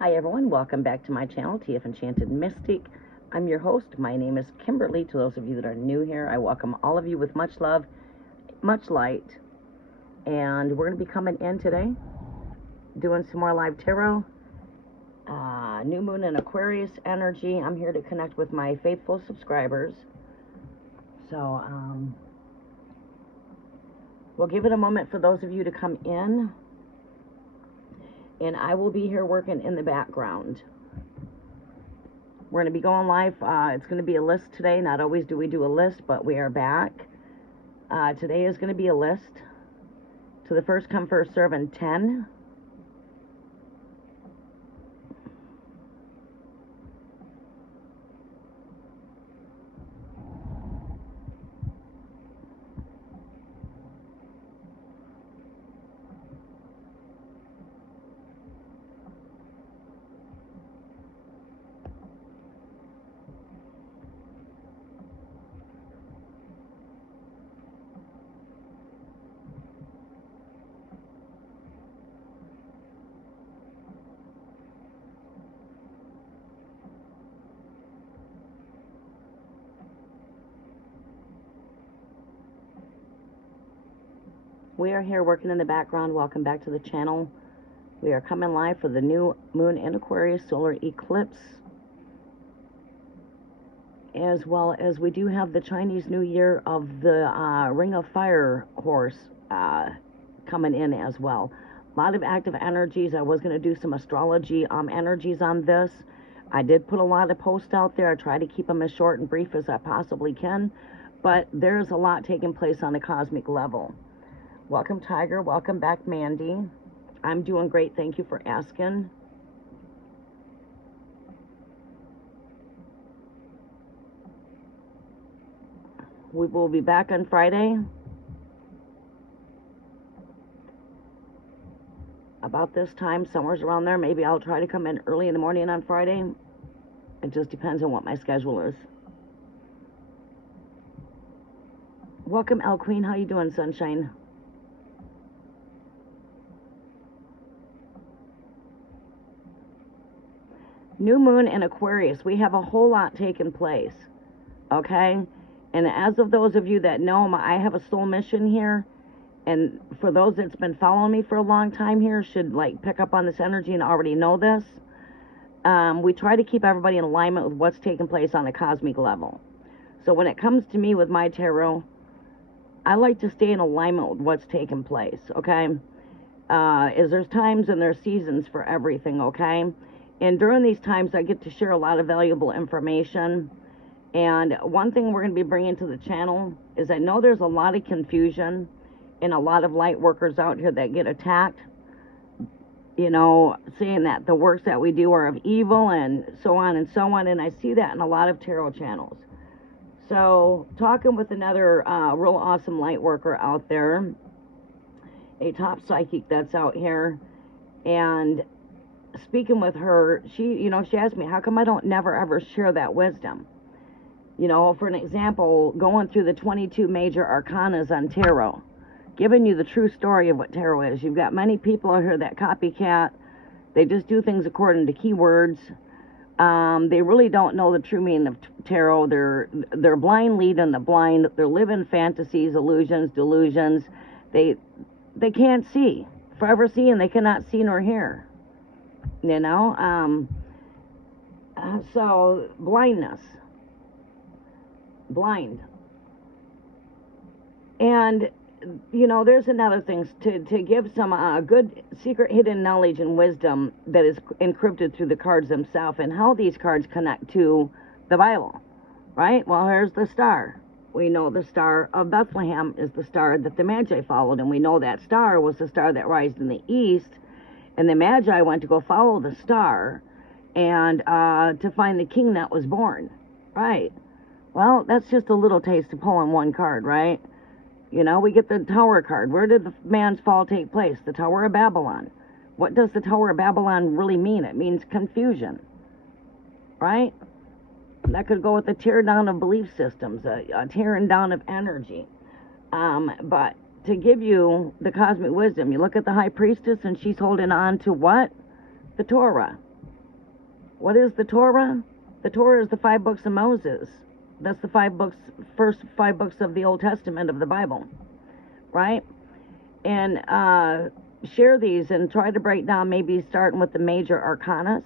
Hi everyone, welcome back to my channel, TF Enchanted Mystic. I'm your host. My name is Kimberly. To those of you that are new here, I welcome all of you with much love, much light. And we're going to be coming in today, doing some more live tarot. New moon and Aquarius energy. I'm here to connect with my faithful subscribers. So, we'll give it a moment for those of you to come in. And I will be here working in the background. We're going to be going live. It's going to be a list today. Not always do we do a list, but we are back. Today is going to be a list. To the first come, first serve in 10. We are here working in the background. Welcome back to the channel. We are coming live for the new moon in Aquarius solar eclipse, as well as we do have the Chinese New Year of the Ring of Fire horse coming in as well. A lot of active energies. I was going to do some astrology energies on this. I did put a lot of posts out there. I try to keep them as short and brief as I possibly can, but there's a lot taking place on a cosmic level. Welcome, Tiger. Welcome back, Mandy. I'm doing great. Thank you for asking. We will be back on Friday about this time, somewhere around there. Maybe I'll try to come in early in the morning on Friday. It just depends on what my schedule is. Welcome, El Queen. How you doing, sunshine? New moon in Aquarius. We have a whole lot taking place, okay? And as of those of you that know, I have a soul mission here, and for those that's been following me for a long time here should like pick up on this energy and already know this. We try to keep everybody in alignment with what's taking place on a cosmic level. So when it comes to me with my tarot, I like to stay in alignment with what's taking place, okay? There's times and there's seasons for everything, okay? And during these times, I get to share a lot of valuable information. And one thing we're going to be bringing to the channel is I know there's a lot of confusion and a lot of light workers out here that get attacked, you know, saying that the works that we do are of evil and so on and so on. And I see that in a lot of tarot channels. So talking with another real awesome light worker out there, a top psychic that's out here, and speaking with her, she asked me, how come I don't never ever share that wisdom? You know, for an example, going through the 22 major arcanas on tarot, giving you the true story of what tarot is. You've got many people out here that copycat. They just do things according to keywords. They really don't know the true meaning of tarot. They're blind leading the blind. They're living fantasies, illusions, delusions. They can't see. Forever seeing, they cannot see nor hear. You know, so blindness, blind. And, you know, there's another thing to give some good secret hidden knowledge and wisdom that is encrypted through the cards themselves and how these cards connect to the Bible, right? Well, here's the star. We know the star of Bethlehem is the star that the Magi followed, and we know that star was the star that rised in the east. And the Magi went to go follow the star and to find the king that was born, right? Well, that's just a little taste of pulling one card, right? You know, we get the Tower card. Where did the man's fall take place? The Tower of Babylon. What does the Tower of Babylon really mean? It means confusion, right? That could go with the tear down of belief systems, a tearing down of energy. But to give you the cosmic wisdom, you look at the high priestess and she's holding on to what? The Torah. What is the Torah? The Torah is the 5 books of Moses. That's the first 5 books of the Old Testament of the Bible, right? And share these and try to break down, maybe starting with the major arcanas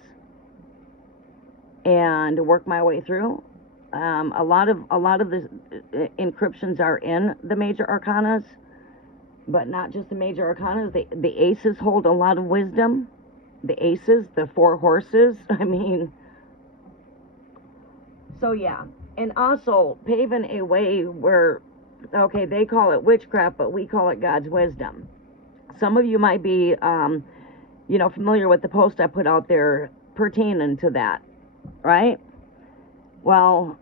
and work my way through. A lot of the encryptions are in the major arcanas, but not just the major arcanas. The aces hold a lot of wisdom. The aces, the 4 horses. I mean, so yeah. And also paving a way where, okay, they call it witchcraft, but we call it God's wisdom. Some of you might be, familiar with the post I put out there pertaining to that, right? Well,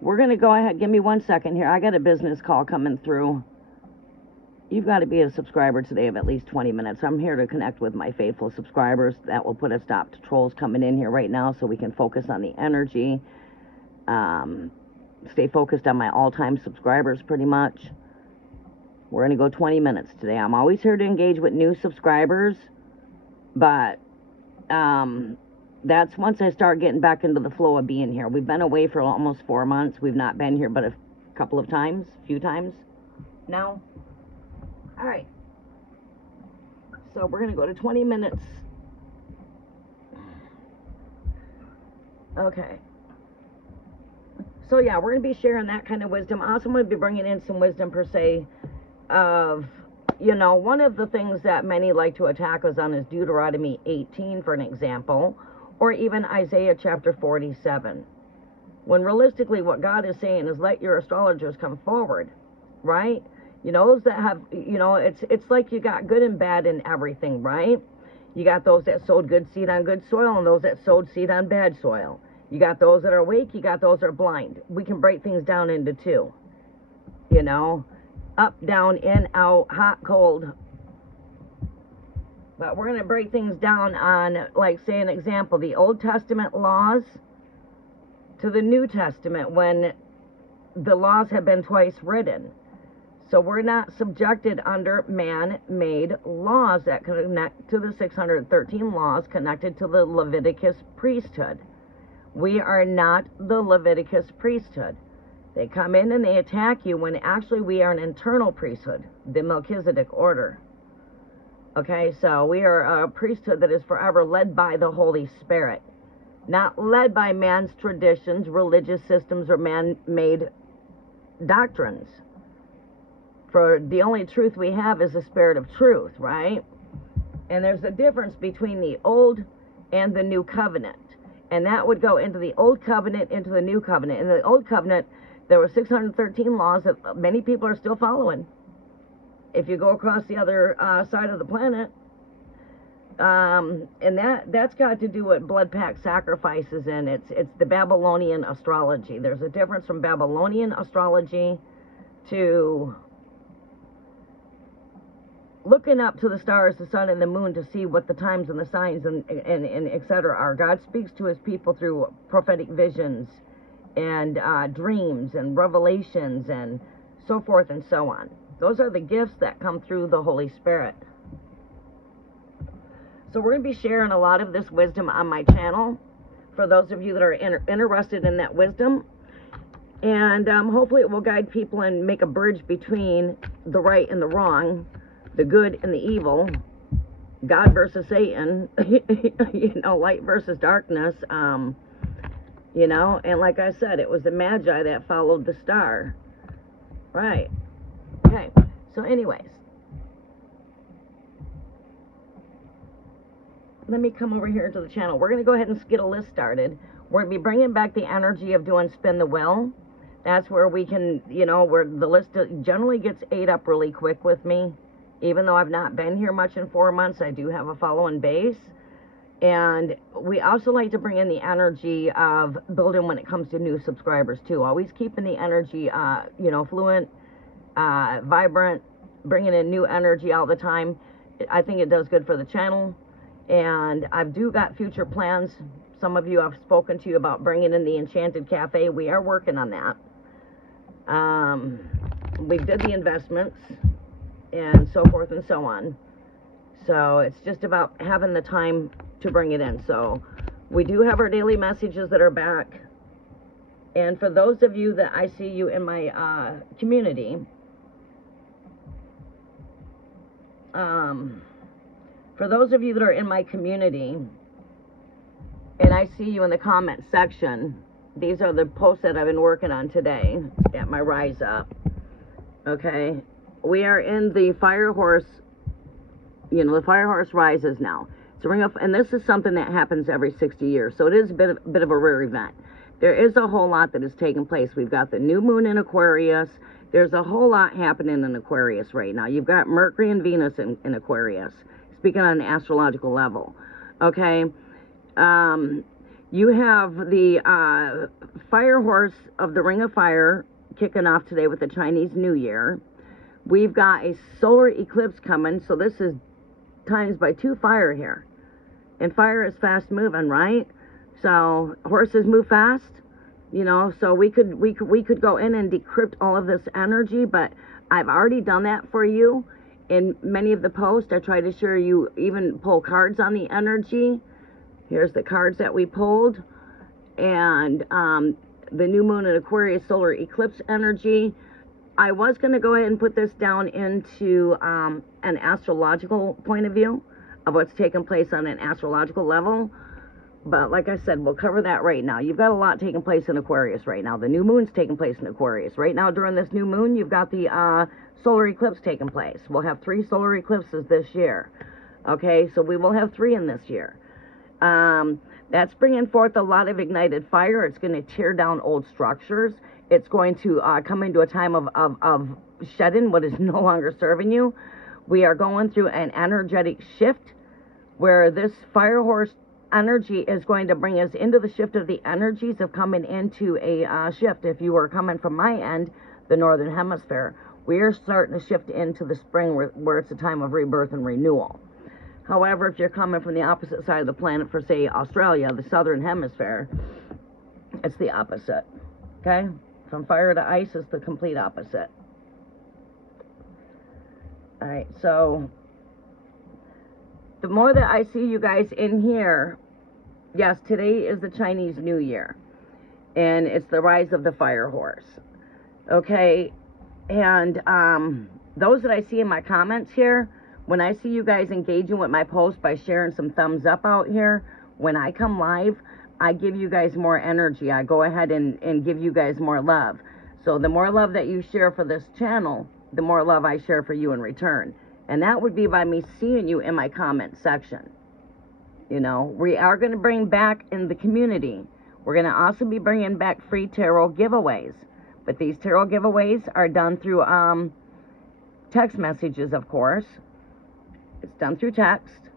we're going to go ahead. Give me 1 second here. I got a business call coming through. You've got to be a subscriber today of at least 20 minutes. I'm here to connect with my faithful subscribers. That will put a stop to trolls coming in here right now so we can focus on the energy. Stay focused on my all-time subscribers pretty much. We're going to go 20 minutes today. I'm always here to engage with new subscribers, but that's once I start getting back into the flow of being here. We've been away for almost 4 months. We've not been here but a few times now. All right. So we're going to go to 20 minutes. Okay. So yeah, we're going to be sharing that kind of wisdom. Also, I'm going to be bringing in some wisdom per se of, one of the things that many like to attack us on is Deuteronomy 18, for an example, or even Isaiah chapter 47. When realistically what God is saying is let your astrologers come forward, right? Those that have, it's like you got good and bad in everything, right? You got those that sowed good seed on good soil and those that sowed seed on bad soil. You got those that are awake, you got those that are blind. We can break things down into 2, up, down, in, out, hot, cold. But we're going to break things down on, like, say, an example, the Old Testament laws to the New Testament when the laws have been twice written. So we're not subjected under man-made laws that connect to the 613 laws connected to the Leviticus priesthood. We are not the Leviticus priesthood. They come in and they attack you when actually we are an internal priesthood, the Melchizedek order. Okay, so we are a priesthood that is forever led by the Holy Spirit, not led by man's traditions, religious systems, or man-made doctrines. For the only truth we have is the spirit of truth, right? And there's a difference between the old and the new covenant. And that would go into the old covenant, into the new covenant. In the old covenant, there were 613 laws that many people are still following. If you go across the other side of the planet, and that's got to do with blood pact sacrifices, and it's the Babylonian astrology. There's a difference from Babylonian astrology to looking up to the stars, the sun, and the moon to see what the times and the signs and etc. are. God speaks to his people through prophetic visions and dreams and revelations and so forth and so on. Those are the gifts that come through the Holy Spirit. So we're going to be sharing a lot of this wisdom on my channel for those of you that are interested in that wisdom. And hopefully it will guide people and make a bridge between the right and the wrong, the good and the evil, God versus Satan, light versus darkness, and like I said, it was the Magi that followed the star, right? Okay, so anyways, let me come over here to the channel. We're going to go ahead and get a list started. We're going to be bringing back the energy of doing Spin the Wheel. That's where we can, where the list generally gets ate up really quick with me. Even though I've not been here much in 4 months, I do have a following base. And we also like to bring in the energy of building when it comes to new subscribers too. Always keeping the energy, fluent, vibrant, bringing in new energy all the time. I think it does good for the channel. And I've got future plans. Some of you I've spoken to you about bringing in the Enchanted Cafe. We are working on that. We did the investments and so forth and so on. So it's just about having the time to bring it in. So we do have our daily messages that are back. And for those of you that I see you in my community, for those of you that are in my community, and I see you in the comment section, these are the posts that I've been working on today at my Rise Up. Okay, we are in the Fire Horse, you know, the Fire Horse rises now. It's a ring of, and this is something that happens every 60 years, so it is a bit of a rare event. There is a whole lot that is taking place. We've got the new moon in Aquarius. There's a whole lot happening in Aquarius right now. You've got Mercury and Venus in Aquarius, speaking on an astrological level. Okay, you have the Fire Horse of the Ring of Fire kicking off today with the Chinese New Year. We've got a solar eclipse coming, so this is times by 2 fire here. And fire is fast moving, right? So horses move fast, you know, so we could go in and decrypt all of this energy, but I've already done that for you in many of the posts. I try to share you, even pull cards on the energy. Here's the cards that we pulled. And the new moon in Aquarius solar eclipse energy. I was going to go ahead and put this down into an astrological point of view of what's taking place on an astrological level. But like I said, we'll cover that right now. You've got a lot taking place in Aquarius right now. The new moon's taking place in Aquarius. Right now, during this new moon, you've got the solar eclipse taking place. We'll have 3 solar eclipses this year. Okay, so we will have 3 in this year. That's bringing forth a lot of ignited fire. It's going to tear down old structures. It's going to come into a time of shedding what is no longer serving you. We are going through an energetic shift where this Fire Horse energy is going to bring us into the shift of the energies of coming into a shift. If you are coming from my end, the Northern Hemisphere, we are starting to shift into the spring where it's a time of rebirth and renewal. However, if you're coming from the opposite side of the planet, for say Australia, the Southern Hemisphere, it's the opposite. Okay? From fire to ice is the complete opposite. Alright, so the more that I see you guys in here, yes, today is the Chinese New Year. And it's the rise of the Fire Horse. Okay? And those that I see in my comments here, when I see you guys engaging with my post by sharing some thumbs up out here, when I come live, I give you guys more energy. I go ahead and give you guys more love. So the more love that you share for this channel, the more love I share for you in return. And that would be by me seeing you in my comment section. You know, we are going to bring back in the community, we're going to also be bringing back free tarot giveaways. But these tarot giveaways are done through text messages, of course. It's done through text.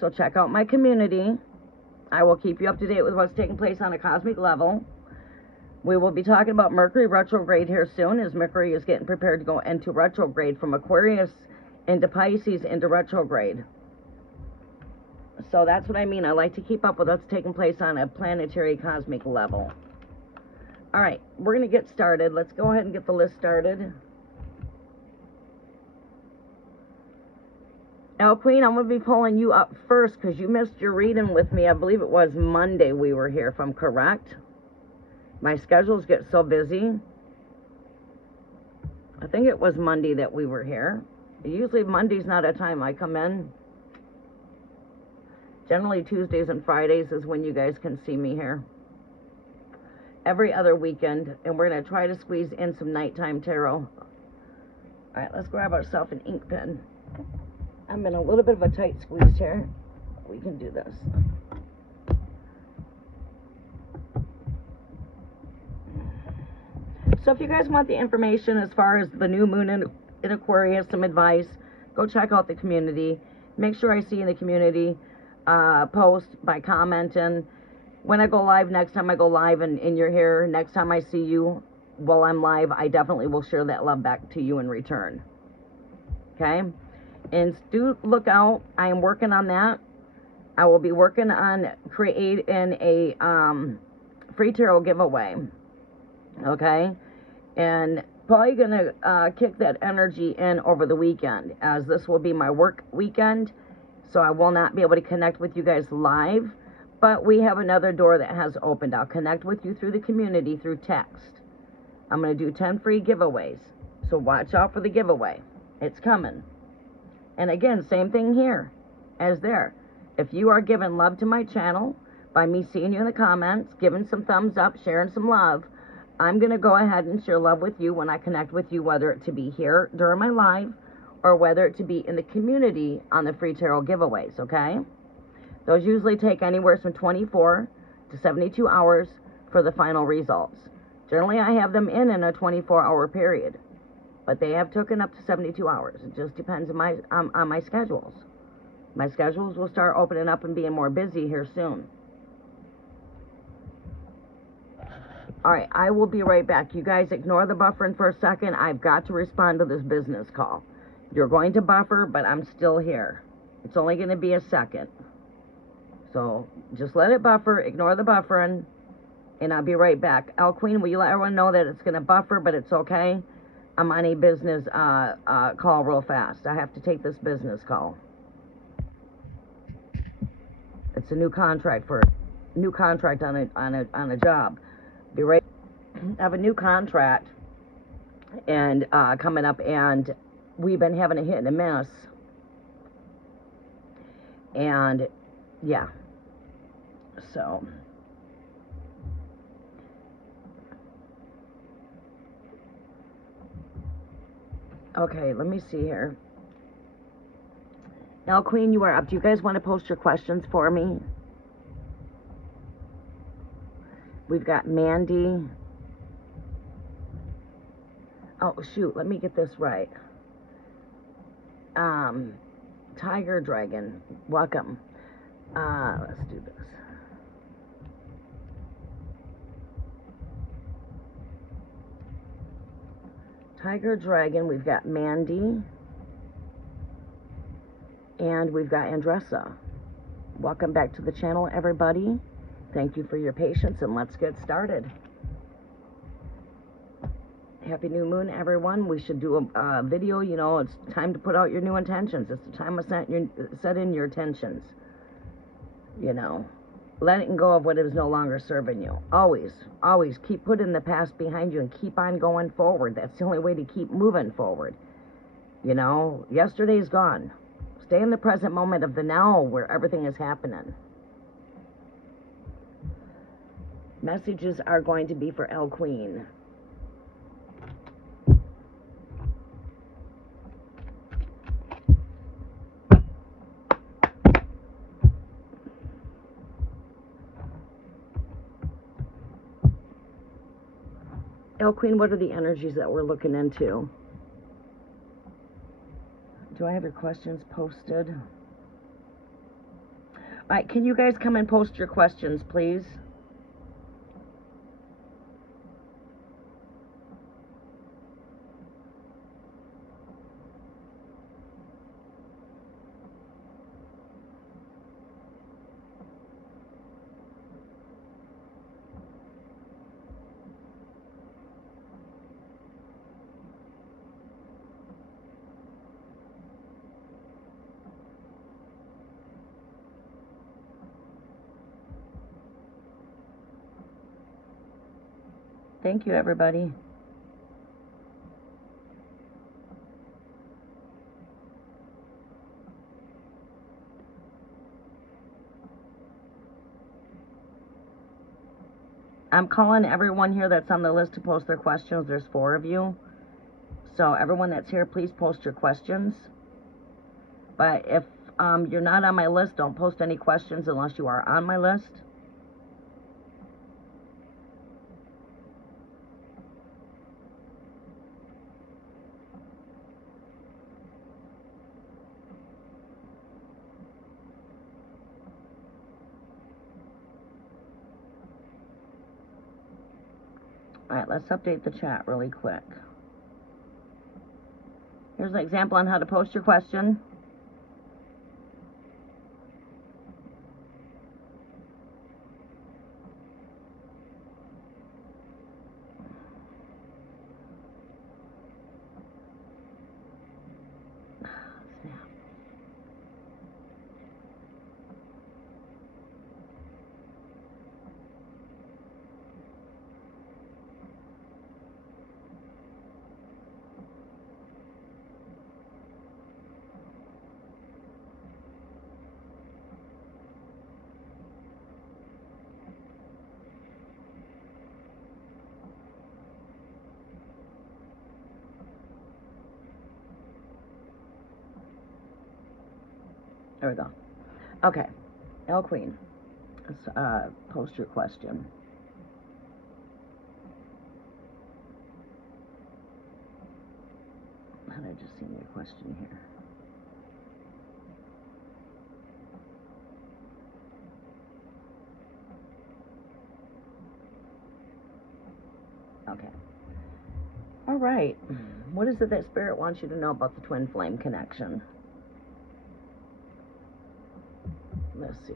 So check out my community. I will keep you up to date with what's taking place on a cosmic level. We will be talking about Mercury retrograde here soon, as Mercury is getting prepared to go into retrograde from Aquarius into Pisces into retrograde. So that's what I mean. I like to keep up with what's taking place on a planetary cosmic level. All right, we're going to get started. Let's go ahead and get the list started. Now, Queen, I'm going to be pulling you up first because you missed your reading with me. I believe it was Monday we were here, if I'm correct. My schedules get so busy. I think it was Monday that we were here. Usually Monday's not a time I come in. Generally Tuesdays and Fridays is when you guys can see me here. Every other weekend. And we're going to try to squeeze in some nighttime tarot. Alright, let's grab ourselves an ink pen. I'm in a little bit of a tight squeeze here. We can do this. So if you guys want the information as far as the new moon in Aquarius, some advice, go check out the community. Make sure I see you in the community. Post by commenting. When I go live, next time I go live and you're here, next time I see you while I'm live, I definitely will share that love back to you in return. Okay? And do look out. I am working on that. I will be working on creating a free tarot giveaway. Okay? And probably going to kick that energy in over the weekend, as this will be my work weekend. So I will not be able to connect with you guys live. But we have another door that has opened. I'll connect with you through the community through text. I'm going to do 10 free giveaways. So watch out for the giveaway. It's coming. And again, same thing here as there. If you are giving love to my channel by me seeing you in the comments, giving some thumbs up, sharing some love, I'm going to go ahead and share love with you when I connect with you, whether it to be here during my live or whether it to be in the community on the free tarot giveaways, okay? Those usually take anywhere from 24 to 72 hours for the final results. Generally, I have them in a 24-hour period, but they have taken up to 72 hours. It just depends on my schedules. My schedules will start opening up and being more busy here soon. All right, I will be right back. You guys ignore the buffering for a second. I've got to respond to this business call. You're going to buffer, but I'm still here. It's only going to be a second. So just let it buffer, ignore the buffering, and I'll be right back. El Queen, will you let everyone know that it's going to buffer, but it's okay? I'm on a business call real fast. I have to take this business call. It's a new contract on a job. Be right. I have a new contract and coming up, and we've been having a hit and a miss. And yeah, so okay, let me see here. Now, Queen, you are up. Do you guys want to post your questions for me? We've got Mandy. Oh, shoot. Let me get this right. Tiger Dragon. Welcome. Let's do this. Tiger Dragon. We've got Mandy. And we've got Andressa. Welcome back to the channel, everybody. Thank you for your patience, and let's get started. Happy new moon, everyone. We should do a video. You know, it's time to put out your new intentions. It's the time of setting your intentions. You know, letting go of what is no longer serving you. Always, always keep putting the past behind you and keep on going forward. That's the only way to keep moving forward. You know, yesterday's gone. Stay in the present moment of the now where everything is happening. Messages are going to be for El Queen. El Queen, what are the energies that we're looking into? Do I have your questions posted? All right, can you guys come and post your questions, please? Thank you, everybody. I'm calling everyone here that's on the list to post their questions. There's 4 of you. So everyone that's here, please post your questions. But if you're not on my list, don't post any questions unless you are on my list. All right, let's update the chat really quick. Here's an example on how to post your question. There we go. Okay. L Queen. Let's post your question. How did I just see your question here? Okay. All right. What is it that Spirit wants you to know about the twin flame connection? Let's see.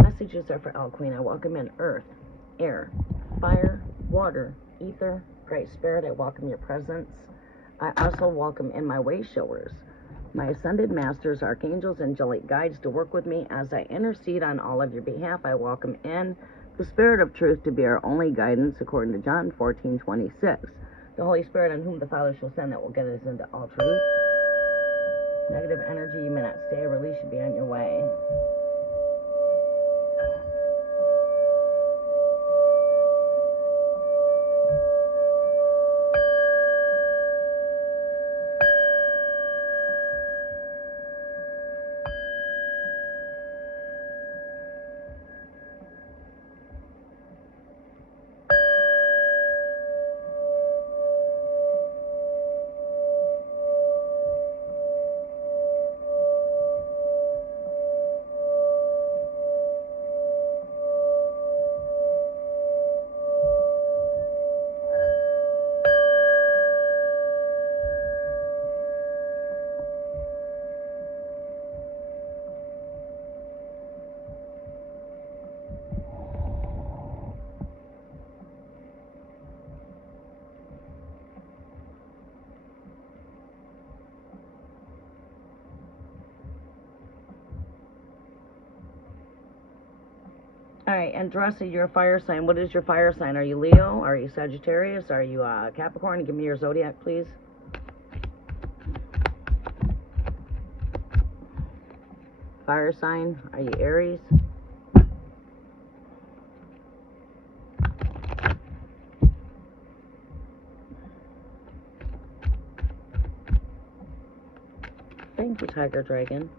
Messages are for L Queen. I welcome in earth, air, fire, water, ether, Great Spirit. I welcome your presence. I also welcome in my way showers, my ascended masters, archangels, angelic guides to work with me as I intercede on all of your behalf. I welcome in the Spirit of truth to be our only guidance, according to John 14:26. The Holy Spirit, on whom the Father shall send, that will get us into all truth. Negative energy, you may not stay. Release should be on your way. All right, Andressa, you're a fire sign. What is your fire sign? Are you Leo? Are you Sagittarius? Are you Capricorn? Give me your zodiac, please. Fire sign. Are you Aries? Thank you, Tiger Dragon.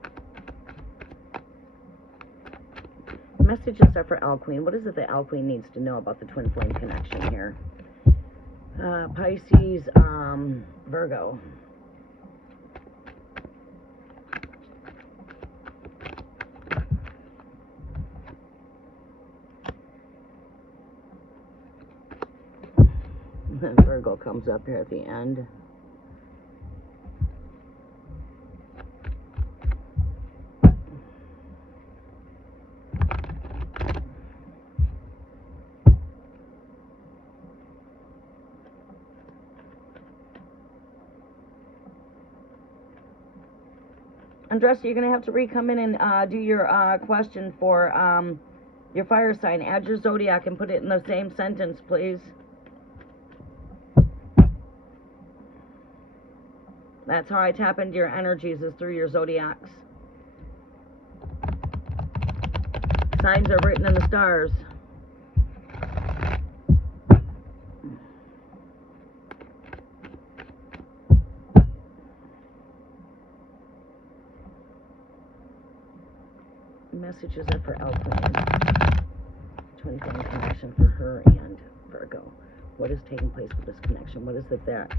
Messages are for L Queen. What is it that L Queen needs to know about the twin flame connection here? Pisces, Virgo. Virgo comes up here at the end. Andressa, you're going to have to re-come in and do your question for your fire sign. Add your zodiac and put it in the same sentence, please. That's how I tap into your energies, is through your zodiacs. Signs are written in the stars. Messages are for L Queen. Twin flame connection for her and Virgo. What is taking place with this connection? What is it that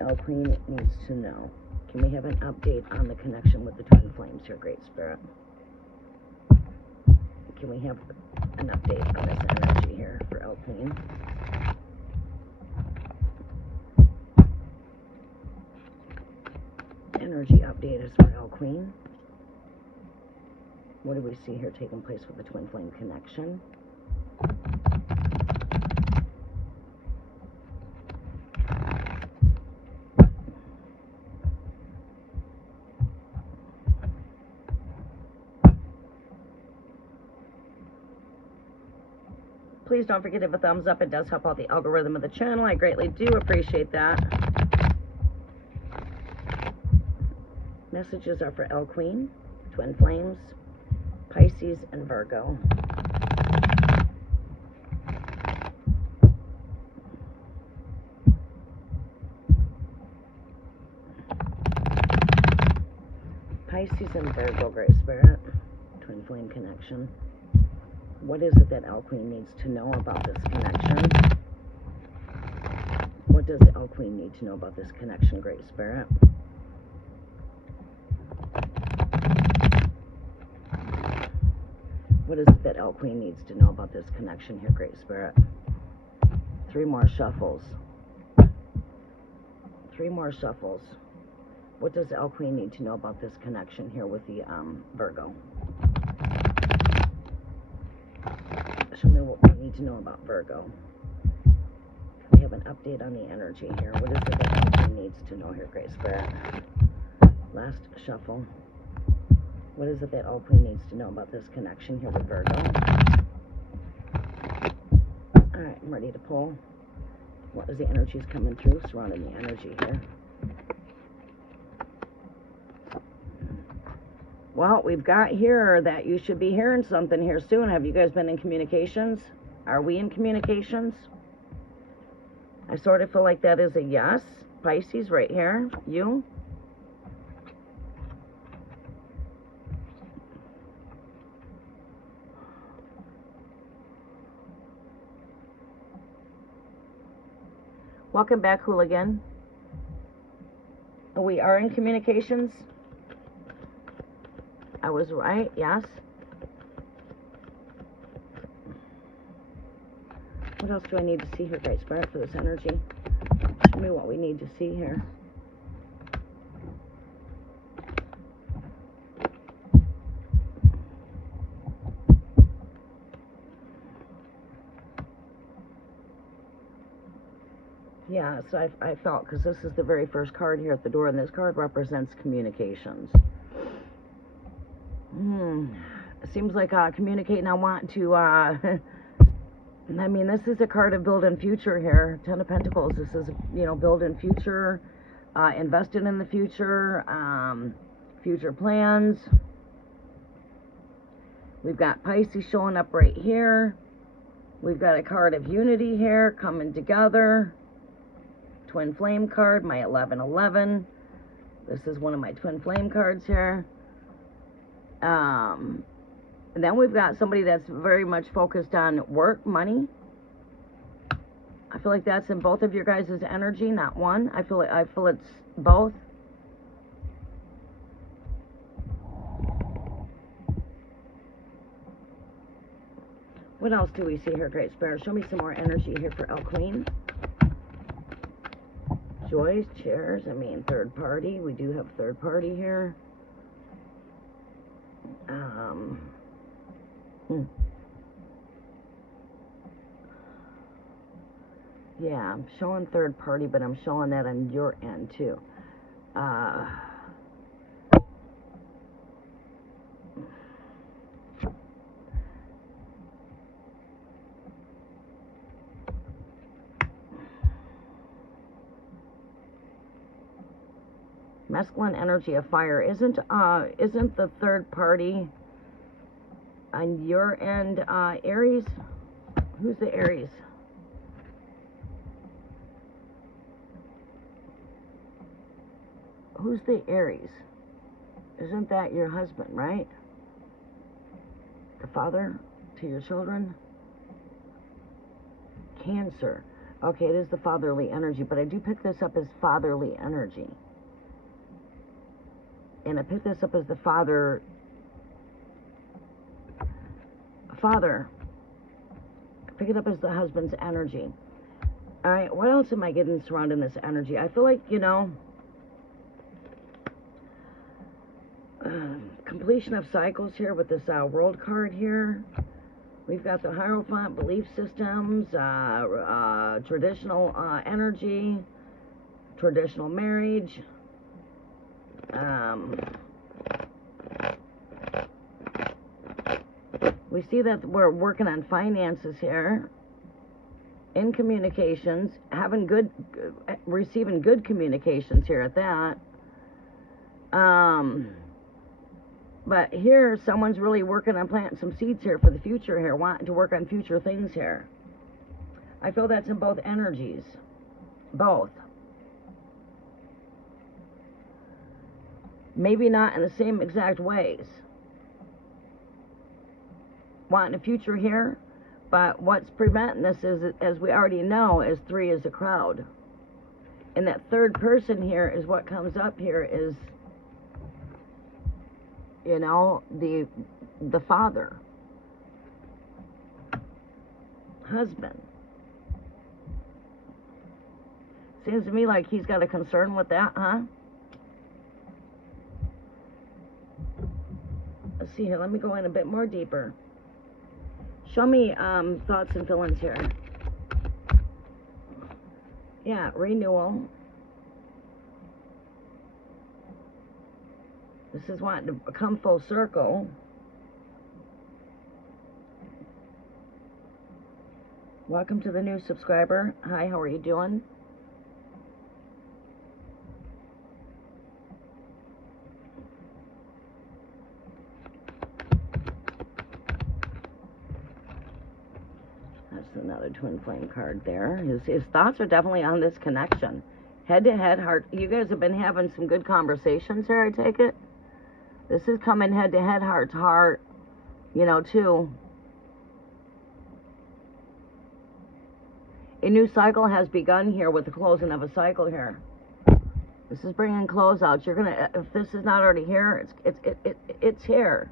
L Queen needs to know? Can we have an update on the connection with the twin flames here, Great Spirit? Can we have an update on this energy here for L Queen? Energy update is for L Queen. What do we see here taking place with the twin flame connection? Please don't forget to give a thumbs up. It does help out the algorithm of the channel. I greatly do appreciate that. Messages are for L Queen, twin flames, Pisces, and Virgo. Pisces and Virgo, Great Spirit. Twin flame connection. What is it that Elk Queen needs to know about this connection? What does Elk Queen need to know about this connection, Great Spirit? What is it that Elk Queen needs to know about this connection here, Great Spirit? 3 more shuffles. 3 more shuffles. What does Elk Queen need to know about this connection here with the Virgo? Show me what we need to know about Virgo. We have an update on the energy here. What is it that Elk Queen needs to know here, Great Spirit? Last shuffle. What is it that Elk Queen needs to know about this connection here with Virgo? Alright, I'm ready to pull. What is the energies coming through surrounding the energy here? Well, we've got here that you should be hearing something here soon. Have you guys been in communications? Are we in communications? I sort of feel like that is a yes. Pisces right here. You? Welcome back, Hooligan. We are in communications. I was right, yes. What else do I need to see here, Great Spirit, for this energy? Show me what we need to see here. Yeah, so I felt, because this is the very first card here at the door, and this card represents communications. It seems like communicating, I want to, I mean, this is a card of building future here. 10 of Pentacles, this is, you know, building future, investing in the future, future plans. We've got Pisces showing up right here. We've got a card of unity here, coming together. Twin flame card, my 1111. This is one of my twin flame cards here. And then we've got somebody that's very much focused on work, money. I feel like that's in both of your guys' energy, not one. I feel it's both. What else do we see here, Great Spirit? Show me some more energy here for Elk Queen. Joys, chairs, I mean, third party. We do have third party here. Yeah, I'm showing third party, but I'm showing that on your end too. Masculine energy of fire. Isn't the third party on your end Aries? Who's the Aries? Who's the Aries? Isn't that your husband, right? The father to your children? Cancer. Okay, it is the fatherly energy, but I do pick this up as fatherly energy. And I pick this up as the father. Pick it up as the husband's energy. All right, what else am I getting surrounding this energy? I feel like, you know, completion of cycles here with this world card here. We've got the Hierophant, belief systems, traditional energy, traditional marriage. We see that we're working on finances here, in communications, receiving good communications here at that. But here, someone's really working on planting some seeds here for the future here, wanting to work on future things here. I feel that's in both energies. Both. Maybe not in the same exact ways. Wanting a future here, but what's preventing this is, as we already know, is 3 is a crowd. And that third person here is what comes up here is, you know, the father, husband. Seems to me like he's got a concern with that, huh? Let's see here. Let me go in a bit more deeper. Show me thoughts and feelings here. Yeah, renewal. This is wanting to come full circle. Welcome to the new subscriber. Hi, how are you doing? That's another twin flame card there. His thoughts are definitely on this connection. Head to head, heart. You guys have been having some good conversations here, I take it? This is coming head to head, heart to heart, you know, too. A new cycle has begun here with the closing of a cycle here. This is bringing closeouts. You're gonna, if this is not already here, it's here.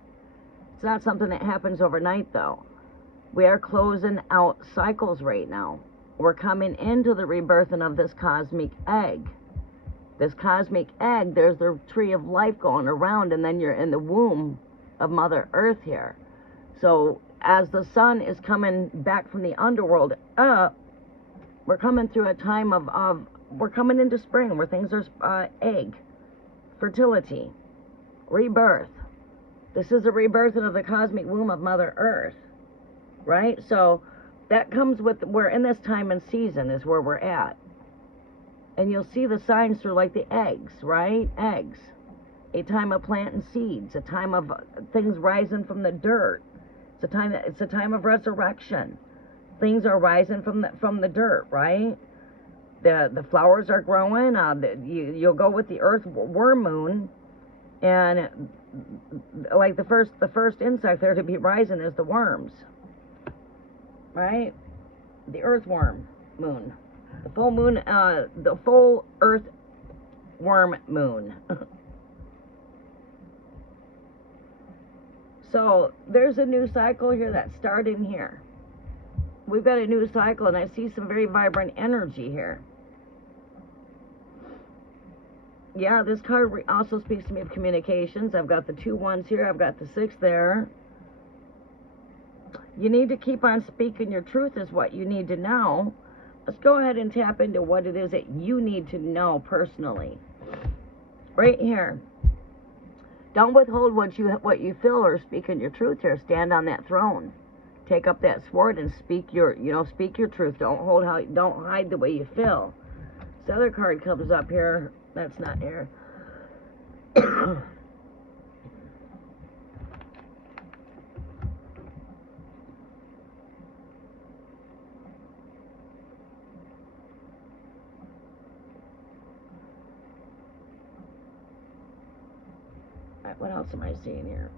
It's not something that happens overnight, though. We are closing out cycles right now. We're coming into the rebirthing of this cosmic egg. This cosmic egg, there's the tree of life going around, and then you're in the womb of Mother Earth here. So as the sun is coming back from the underworld up, we're coming through a time of we're coming into spring where things are egg, fertility, rebirth. This is a rebirthing of the cosmic womb of Mother Earth, right? So that comes with, we're in this time and season is where we're at. And you'll see the signs through like the eggs, right? Eggs. A time of planting seeds, a time of things rising from the dirt. It's a time of resurrection. Things are rising from the dirt, right? The flowers are growing. You'll go with the earth worm moon, and like the first insect there to be rising is the worms, right? The earthworm moon. The full moon, the full earth worm moon. So there's a new cycle here that's starting here. We've got a new cycle, and I see some very vibrant energy here. Yeah, this card also speaks to me of communications. I've got the 2 1s here. I've got the 6 there. You need to keep on speaking your truth is what you need to know. Let's go ahead and tap into what it is that you need to know personally. Right here. Don't withhold what you feel or speak in your truth here. Stand on that throne. Take up that sword and speak your truth. Don't hide the way you feel. This other card comes up here. That's not here. What else am I seeing here?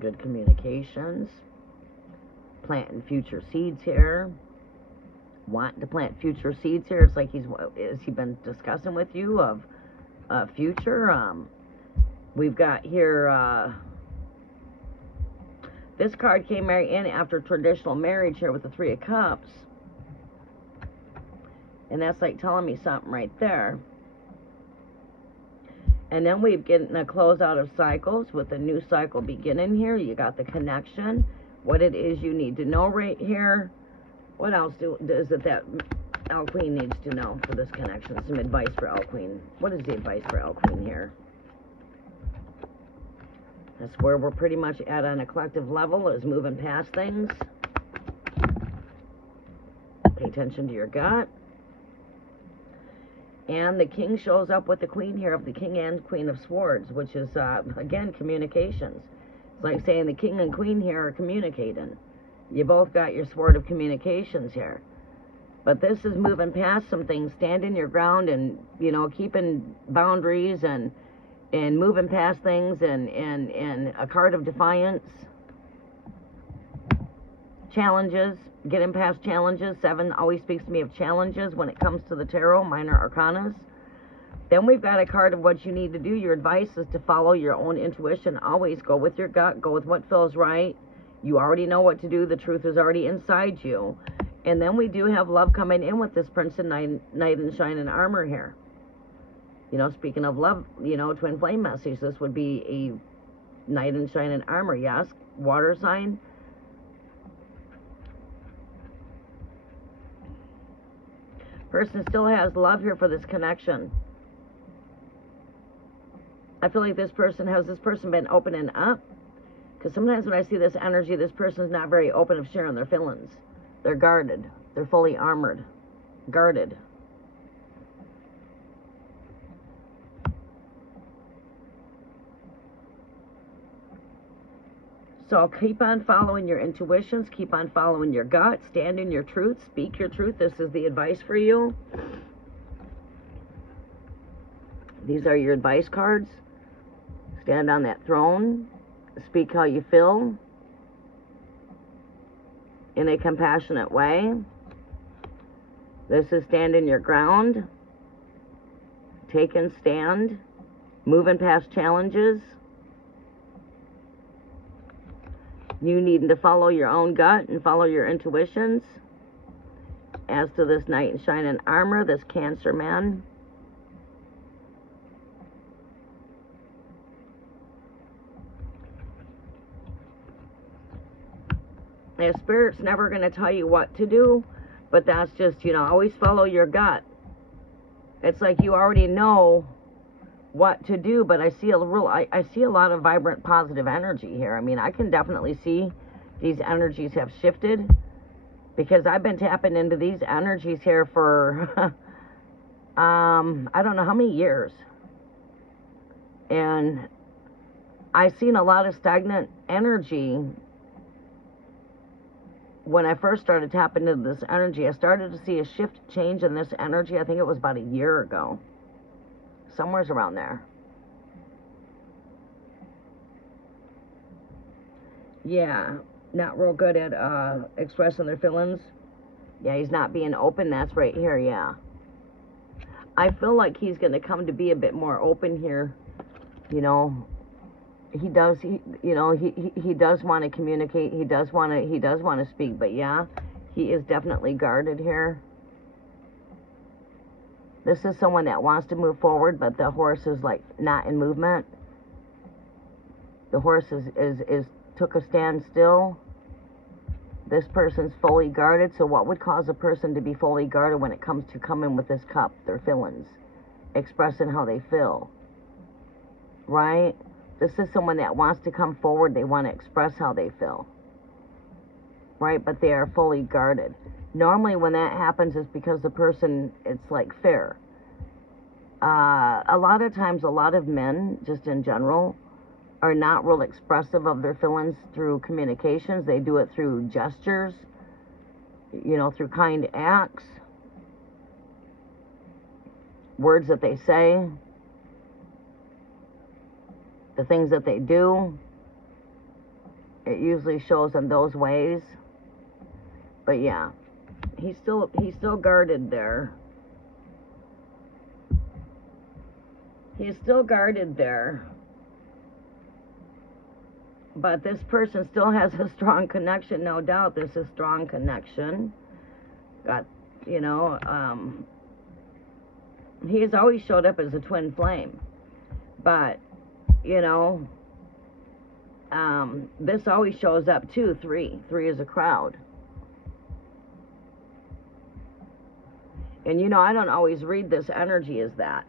Good communications. Planting future seeds here. Wanting to plant future seeds here. It's like has he been discussing with you of future? We've got here, this card came in after traditional marriage here with the 3 of Cups. And that's like telling me something right there. And then we've getting a close out of cycles with a new cycle beginning here. You got the connection, what it is you need to know right here. What else is it that Al Queen needs to know for this connection? Some advice for Al Queen. What is the advice for Al Queen here? That's where we're pretty much at on a collective level, is moving past things. Pay attention to your gut. And the king shows up with the queen here of the king and queen of swords, which is, again, communications. It's like saying the king and queen here are communicating. You both got your sword of communications here. But this is moving past some things, standing your ground and, keeping boundaries and, and moving past things, and a card of defiance. Challenges, getting past challenges. 7 always speaks to me of challenges when it comes to the tarot, minor arcanas. Then we've got a card of what you need to do. Your advice is to follow your own intuition. Always go with your gut. Go with what feels right. You already know what to do. The truth is already inside you. And then we do have love coming in with this Prince and Knight in Shining Armor here. You know, speaking of love, you know, twin flame message. This would be a Knight in Shining Armor. Yes, water sign. Person still has love here for this connection. I feel like this person, has this person been opening up? Because sometimes when I see this energy, this person's not very open of sharing their feelings. They're guarded. They're fully armored. Guarded. So keep on following your intuitions. Keep on following your gut. Stand in your truth. Speak your truth. This is the advice for you. These are your advice cards. Stand on that throne. Speak how you feel in a compassionate way. This is standing your ground. Take and stand. Moving past challenges. You need to follow your own gut and follow your intuitions. As to this Knight in Shining Armor, this Cancer man. The Spirit's never going to tell you what to do, but that's just, you know, always follow your gut. It's like you already know what to do, but I see I see a lot of vibrant, positive energy here. I mean, I can definitely see these energies have shifted, because I've been tapping into these energies here for, I don't know how many years. And I've seen a lot of stagnant energy. When I first started tapping into this energy, I started to see a shift change in this energy. I think it was about a year ago. Somewhere's around there. Yeah, not real good at expressing their feelings. Yeah, he's not being open. That's right here, yeah. I feel like he's going to come to be a bit more open here. You know, he does want to communicate. He does want to speak, but yeah, he is definitely guarded here. This is someone that wants to move forward, but the horse is like not in movement. The horse is took a standstill. This person's fully guarded. So what would cause a person to be fully guarded when it comes to coming with this cup? Their feelings, expressing how they feel, right? This is someone that wants to come forward. They want to express how they feel, right? But they are fully guarded. Normally when that happens, it's because the person, it's like fair. A lot of times, a lot of men, just in general, are not real expressive of their feelings through communications. They do it through gestures, you know, through kind acts, words that they say, the things that they do. It usually shows in those ways. But yeah, he's still guarded there. He's still guarded there. But this person still has a strong connection, no doubt. There's a strong connection. Got, you know, he has always showed up as a twin flame. But, you know, this always shows up too, 3. 3 is a crowd. And, you know, I don't always read this energy as that.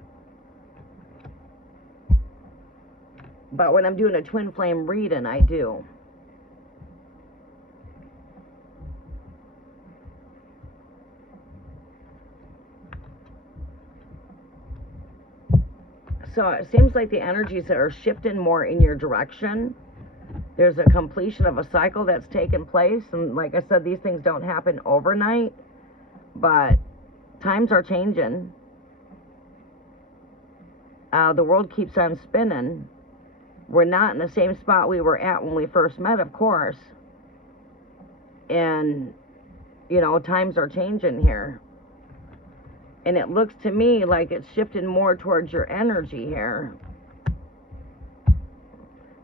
But when I'm doing a twin flame reading, I do. So it seems like the energies are shifting more in your direction. There's a completion of a cycle that's taken place. And like I said, these things don't happen overnight. But times are changing. The world keeps on spinning. We're not in the same spot we were at when we first met, of course. And, you know, times are changing here. And it looks to me like it's shifting more towards your energy here.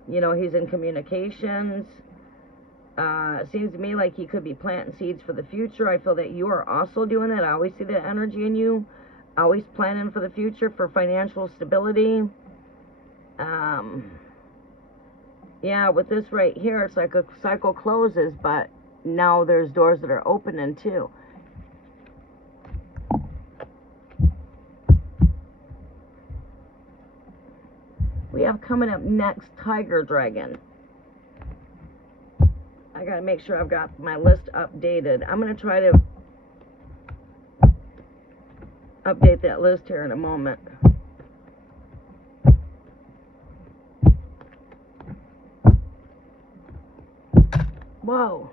You know, he's in communications. It seems to me like he could be planting seeds for the future. I feel that you are also doing that. I always see that energy in you. Always planning for the future, for financial stability. Yeah, with this right here, it's like a cycle closes, but now there's doors that are opening too. We have coming up next, Tiger Dragon. I gotta make sure I've got my list updated. I'm gonna try to update that list here in a moment. Whoa.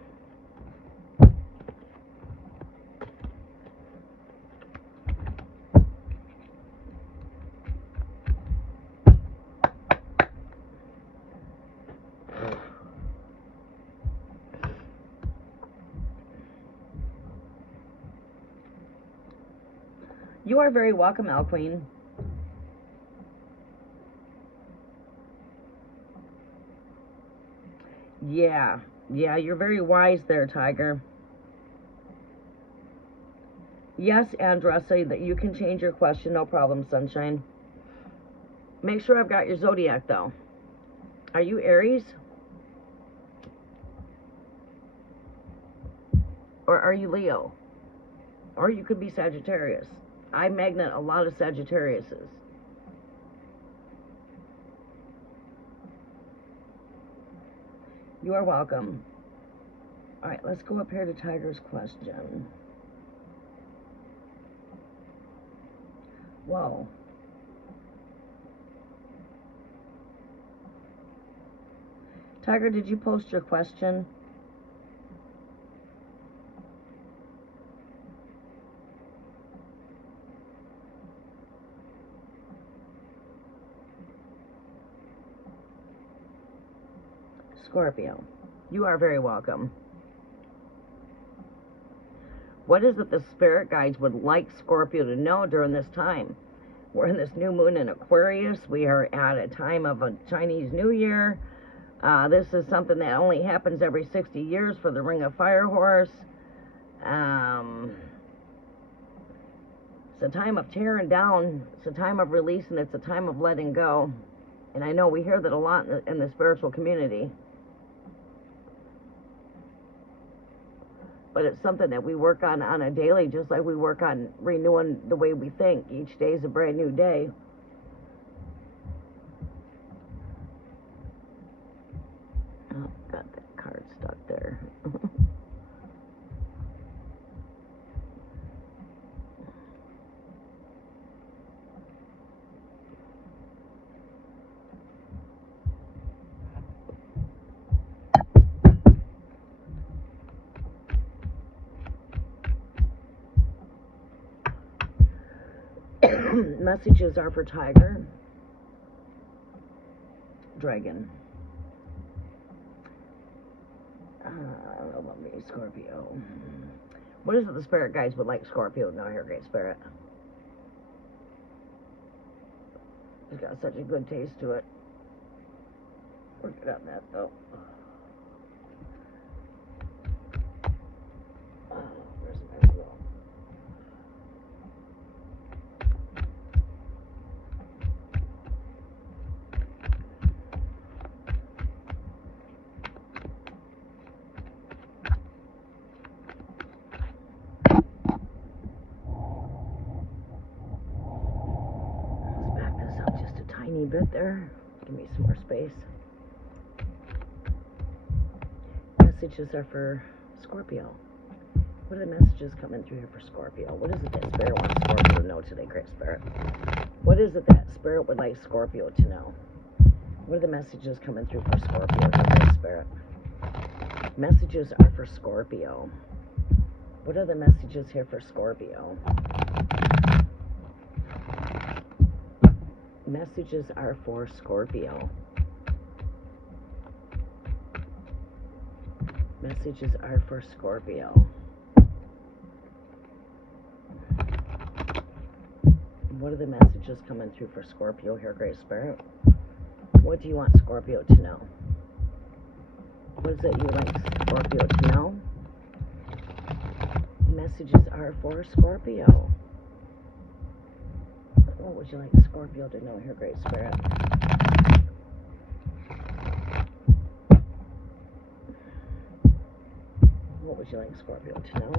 You are very welcome, Al Queen. Yeah, you're very wise there, Tiger. Yes, Andressa, that you can change your question, no problem, sunshine. Make sure I've got your zodiac, though. Are you Aries? Or are you Leo? Or you could be Sagittarius. I magnet a lot of Sagittariuses. You are welcome. All right, let's go up here to Tiger's question. Whoa. Tiger, did you post your question? Scorpio, you are very welcome. What is it the spirit guides would like Scorpio to know during this time? We're in this new moon in Aquarius. We are at a time of a Chinese New Year. This is something that only happens every 60 years for the Ring of Fire horse. It's a time of tearing down. It's a time of release, and it's a time of letting go. And I know we hear that a lot in the spiritual community. But it's something that we work on a daily, just like we work on renewing the way we think. Each day is a brand new day. Oh, got that card stuck there. Messages are for Tiger, Dragon, let me, Scorpio. What is it the spirit guides would like Scorpio to know here, Great Spirit? It's got such a good taste to it. Working on that, though. Where's my wheel? Bit there. Give me some more space. Messages are for Scorpio. What are the messages coming through here for Scorpio? What is it that Spirit wants Scorpio to know today, Great Spirit? What is it that Spirit would like Scorpio to know? What are the messages coming through for Scorpio, Great Spirit? Messages are for Scorpio. What are the messages here for Scorpio? Messages are for Scorpio. Messages are for Scorpio. What are the messages coming through for Scorpio here, Great Spirit? What do you want Scorpio to know? What is it you would like Scorpio to know? Messages are for Scorpio. What would you like Scorpio to know here, Great Spirit? What would you like Scorpio to know?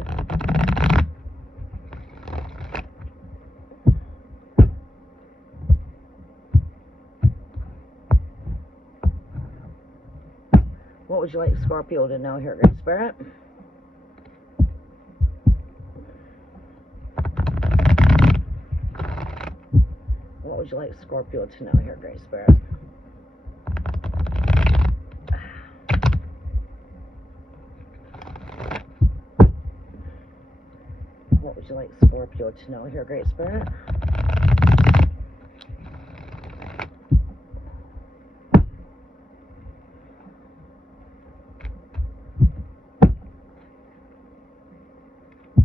What would you like Scorpio to know here, Great Spirit? What would you like Scorpio to know here, Great Spirit? What would you like Scorpio to know here, Great Spirit?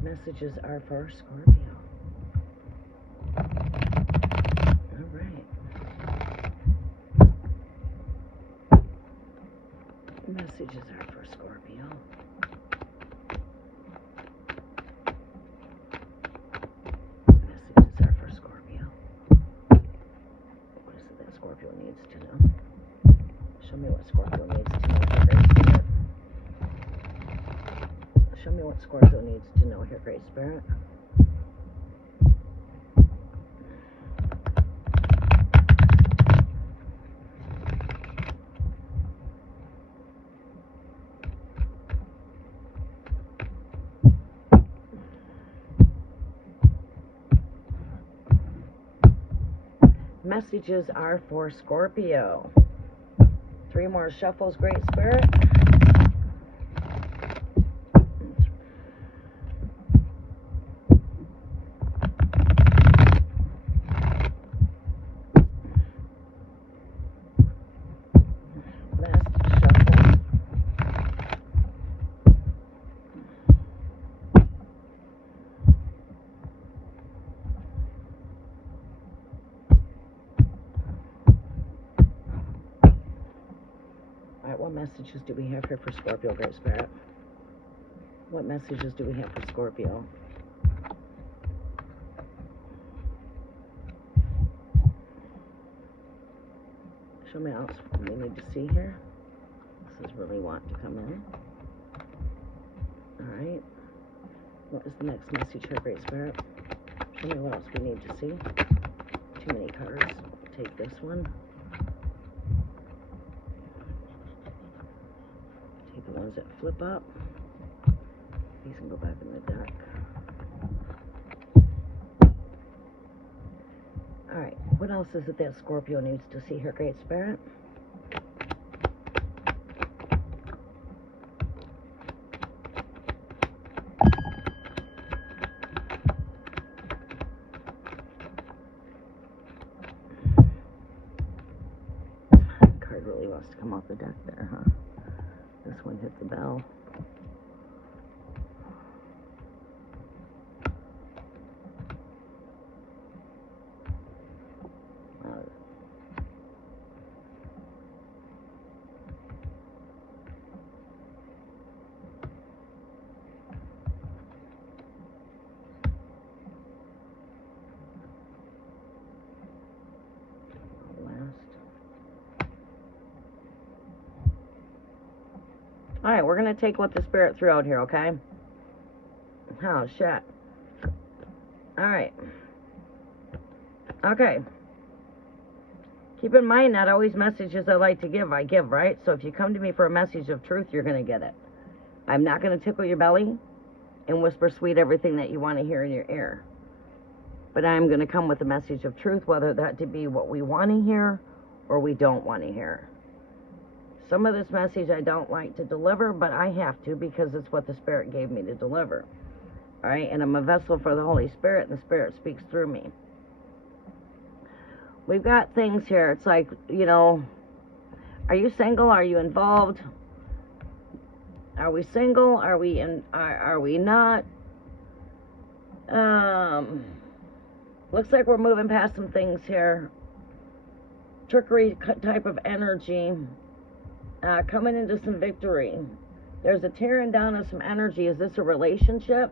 Messages are for Scorpio. All right. Messages are for Scorpio. Messages are for Scorpio. What is it that Scorpio needs to know? Show me what Scorpio needs to know here, Great Spirit. Show me what Scorpio needs to know here, Great Spirit. Messages are for Scorpio. 3 more shuffles, Great Spirit. Last shuffle. Alright, what messages do we have here for Scorpio, Great Spirit? What messages do we have for Scorpio? Show me what else we need to see here. This is really wanting to come in. Alright. What is the next message here, Great Spirit? Show me what else we need to see. Too many cards. Take this one. Take the ones that flip up. These can go back in the deck. Alright, what else is it that Scorpio needs to see here, Great Spirit? Card really wants to come off the deck there, huh? This one hit the bell. Alright, we're going to take what the Spirit threw out here, okay? Oh, shit. Alright. Okay. Keep in mind, not always messages I like to give, I give, right? So if you come to me for a message of truth, you're going to get it. I'm not going to tickle your belly and whisper sweet everything that you want to hear in your ear. But I'm going to come with a message of truth, whether that to be what we want to hear or we don't want to hear. Some of this message I don't like to deliver, but I have to because it's what the Spirit gave me to deliver. Alright, and I'm a vessel for the Holy Spirit, and the Spirit speaks through me. We've got things here. It's like, you know, are you single? Are you involved? Are we single? Are we not? Looks like we're moving past some things here. Trickery type of energy. Coming into some victory. There's a tearing down of some energy. Is this a relationship?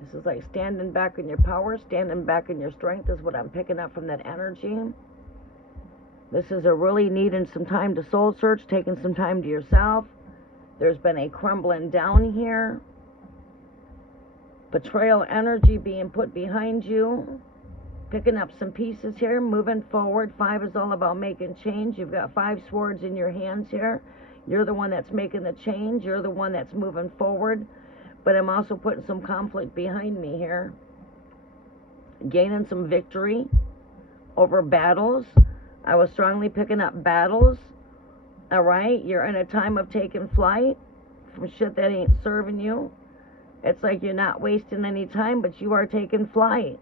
This is like standing back in your power, standing back in your strength is what I'm picking up from that energy. This is a really needing some time to soul search, taking some time to yourself. There's been a crumbling down here. Betrayal energy being put behind you. Picking up some pieces here, moving forward. 5 is all about making change. You've got 5 swords in your hands here. You're the one that's making the change. You're the one that's moving forward. But I'm also putting some conflict behind me here. Gaining some victory over battles. I was strongly picking up battles. All right? You're in a time of taking flight from shit that ain't serving you. It's like you're not wasting any time, but you are taking flight.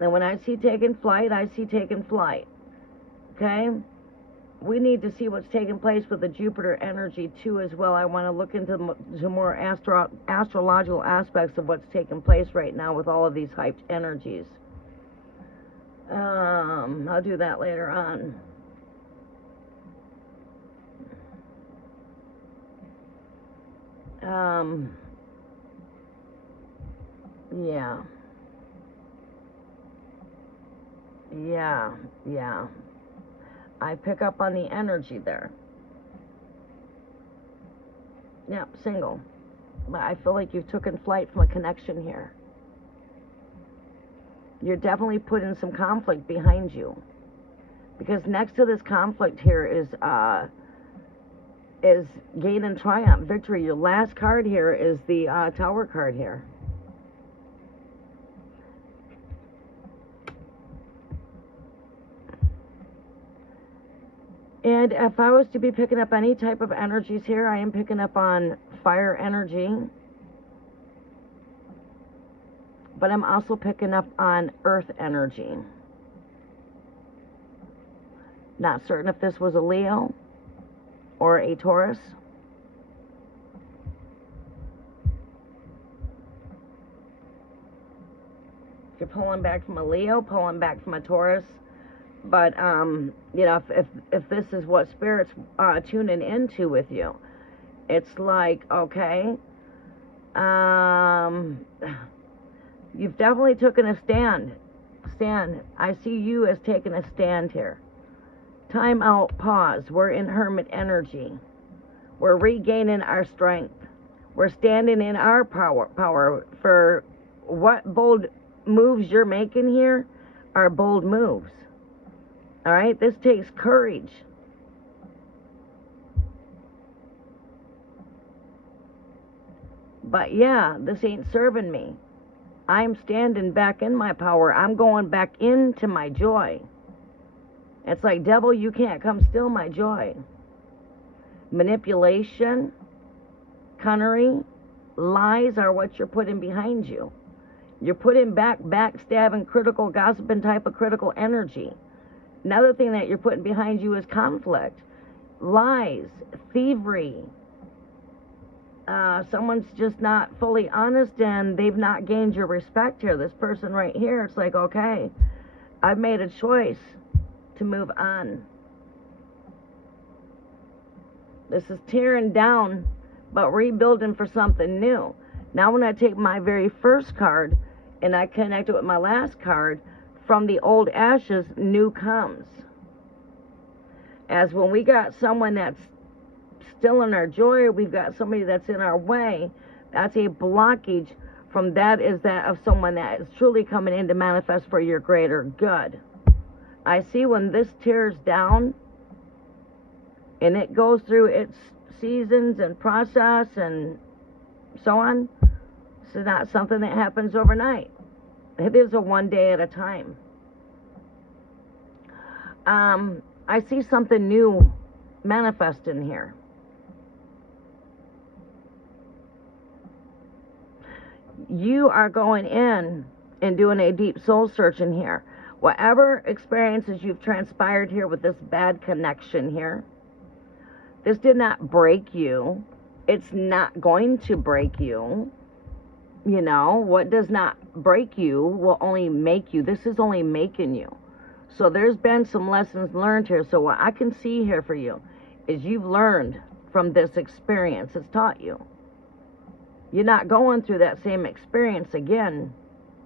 And when I see taking flight, I see taking flight. Okay? We need to see what's taking place with the Jupiter energy too as well. I want to look into more astrological aspects of what's taking place right now with all of these hyped energies. I'll do that later on. Yeah. I pick up on the energy there. Yeah, single. But I feel like you've taken flight from a connection here. You're definitely putting some conflict behind you. Because next to this conflict here is gain and triumph, victory. Your last card here is the Tower card here. And if I was to be picking up any type of energies here, I am picking up on fire energy. But I'm also picking up on earth energy. Not certain if this was a Leo or a Taurus. You're pulling back from a Leo, pulling back from a Taurus. But, you know, if this is what Spirit's tuning into with you, it's like, okay, you've definitely taken a stand. I see you as taking a stand here. Time out, pause. We're in Hermit energy. We're regaining our strength. We're standing in our power for what bold moves you're making here are bold moves. All right, this takes courage. But yeah, this ain't serving me. I'm standing back in my power. I'm going back into my joy. It's like, devil, you can't come steal my joy. Manipulation, cunnery, lies are what you're putting behind you. You're putting backstabbing, critical, gossiping type of critical energy. Another thing that you're putting behind you is conflict, lies, thievery. Someone's just not fully honest and they've not gained your respect here. This person right here, it's like, okay, I've made a choice to move on. This is tearing down, but rebuilding for something new. Now when I take my very first card and I connect it with my last card, from the old ashes, new comes. As when we got someone that's still in our joy, we've got somebody that's in our way, that's a blockage. From that is that of someone that is truly coming in to manifest for your greater good. I see when this tears down and it goes through its seasons and process and so on, this is not something that happens overnight. It is a one day at a time. I see something new manifesting here. you are going in and doing a deep soul searching here. Whatever experiences you've transpired here with this bad connection here, this did not break you. It's not going to break you. You know, what does not break you will only make you. This is only making you. So there's been some lessons learned here. So what I can see here for you is you've learned from this experience. It's taught you. You're not going through that same experience again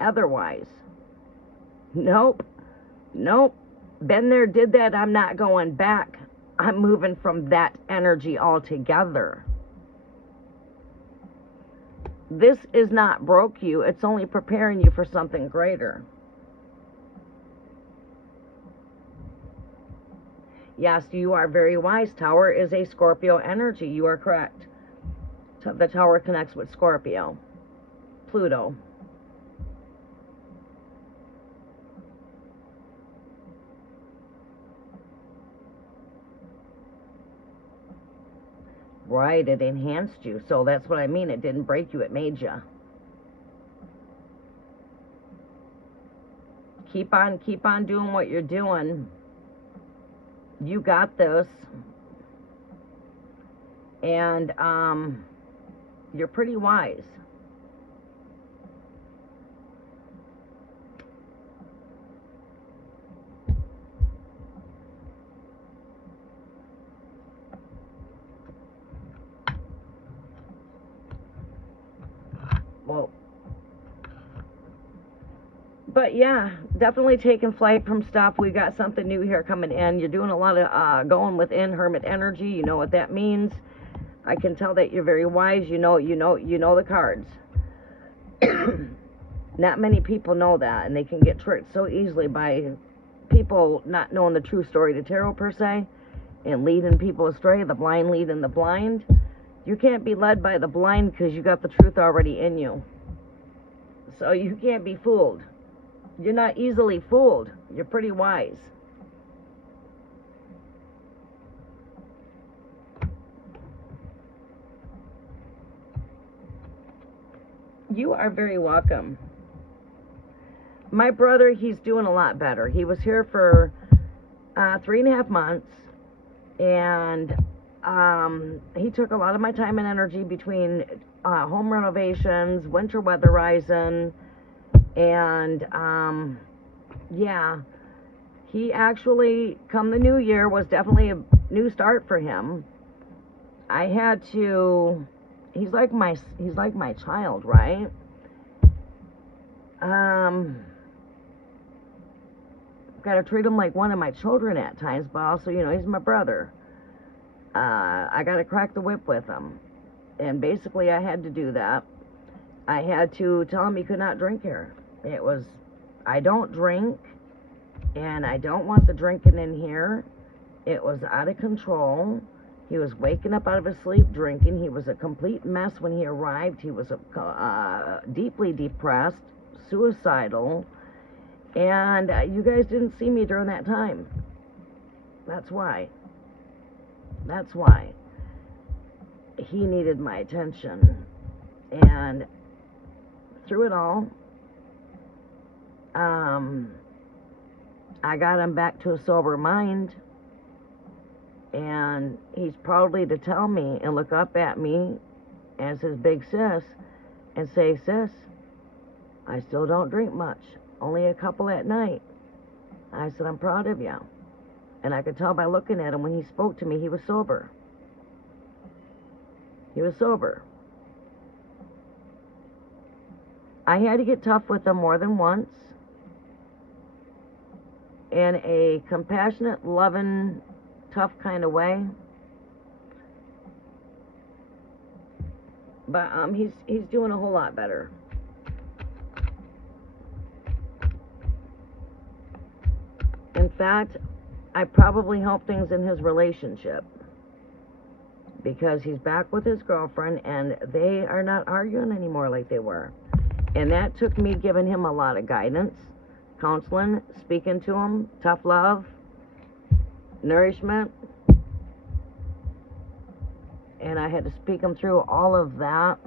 otherwise. Nope. Nope. Been there, did that. I'm not going back. I'm moving from that energy altogether. This is not broke you. It's only preparing you for something greater. Yes, you are very wise. Tower is a Scorpio energy. You are correct. The Tower connects with Scorpio. Pluto. Right, it enhanced you. So that's what I mean. It didn't break you. It made you. Keep on doing what you're doing. You got this. And you're pretty wise. Well, but yeah, definitely taking flight from stuff. We got something new here coming in. You're doing a lot of going within hermit energy. You know what that means. I can tell that you're very wise. You know the cards. Not many people know that, and they can get tricked so easily by people not knowing the true story to tarot per se, and leading people astray. The blind leading the blind. You can't be led by the blind because you got the truth already in you. So you can't be fooled. You're not easily fooled. You're pretty wise. You are very welcome. My brother, he's doing a lot better. He was here for 3.5 months, and he took a lot of my time and energy between home renovations, winter weatherizing, and yeah, he actually, come the new year, was definitely a new start for him. I had to, he's like my child, right? Got to treat him like one of my children at times, but also, you know, he's my brother. I got to crack the whip with him. And basically I had to do that. I had to tell him he could not drink here. It was, I don't drink, and I don't want the drinking in here. It was out of control. He was waking up out of his sleep drinking. He was a complete mess when he arrived. He was deeply depressed, suicidal, and you guys didn't see me during that time. That's why. That's why. He needed my attention. And through it all, I got him back to a sober mind. And he's probably to tell me and look up at me as his big sis and say, sis, I still don't drink much. Only a couple at night. I said, I'm proud of you. And I could tell by looking at him when he spoke to me, he was sober. He was sober. I had to get tough with him more than once. In a compassionate, loving, tough kind of way. But he's doing a whole lot better. In fact, I probably helped things in his relationship, because he's back with his girlfriend and they are not arguing anymore like they were. And that took me giving him a lot of guidance, counseling, speaking to him, tough love, nourishment. And I had to speak him through all of that.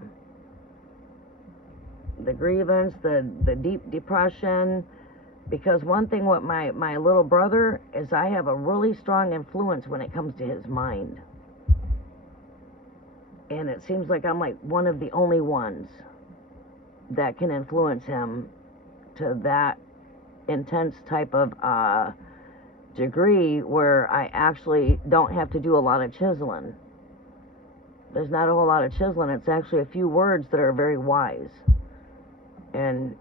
the grievance, the deep depression. Because one thing with my little brother is I have a really strong influence when it comes to his mind. And it seems like I'm like one of the only ones that can influence him to that intense type of degree where I actually don't have to do a lot of chiseling. There's not a whole lot of chiseling. It's actually a few words that are very wise. And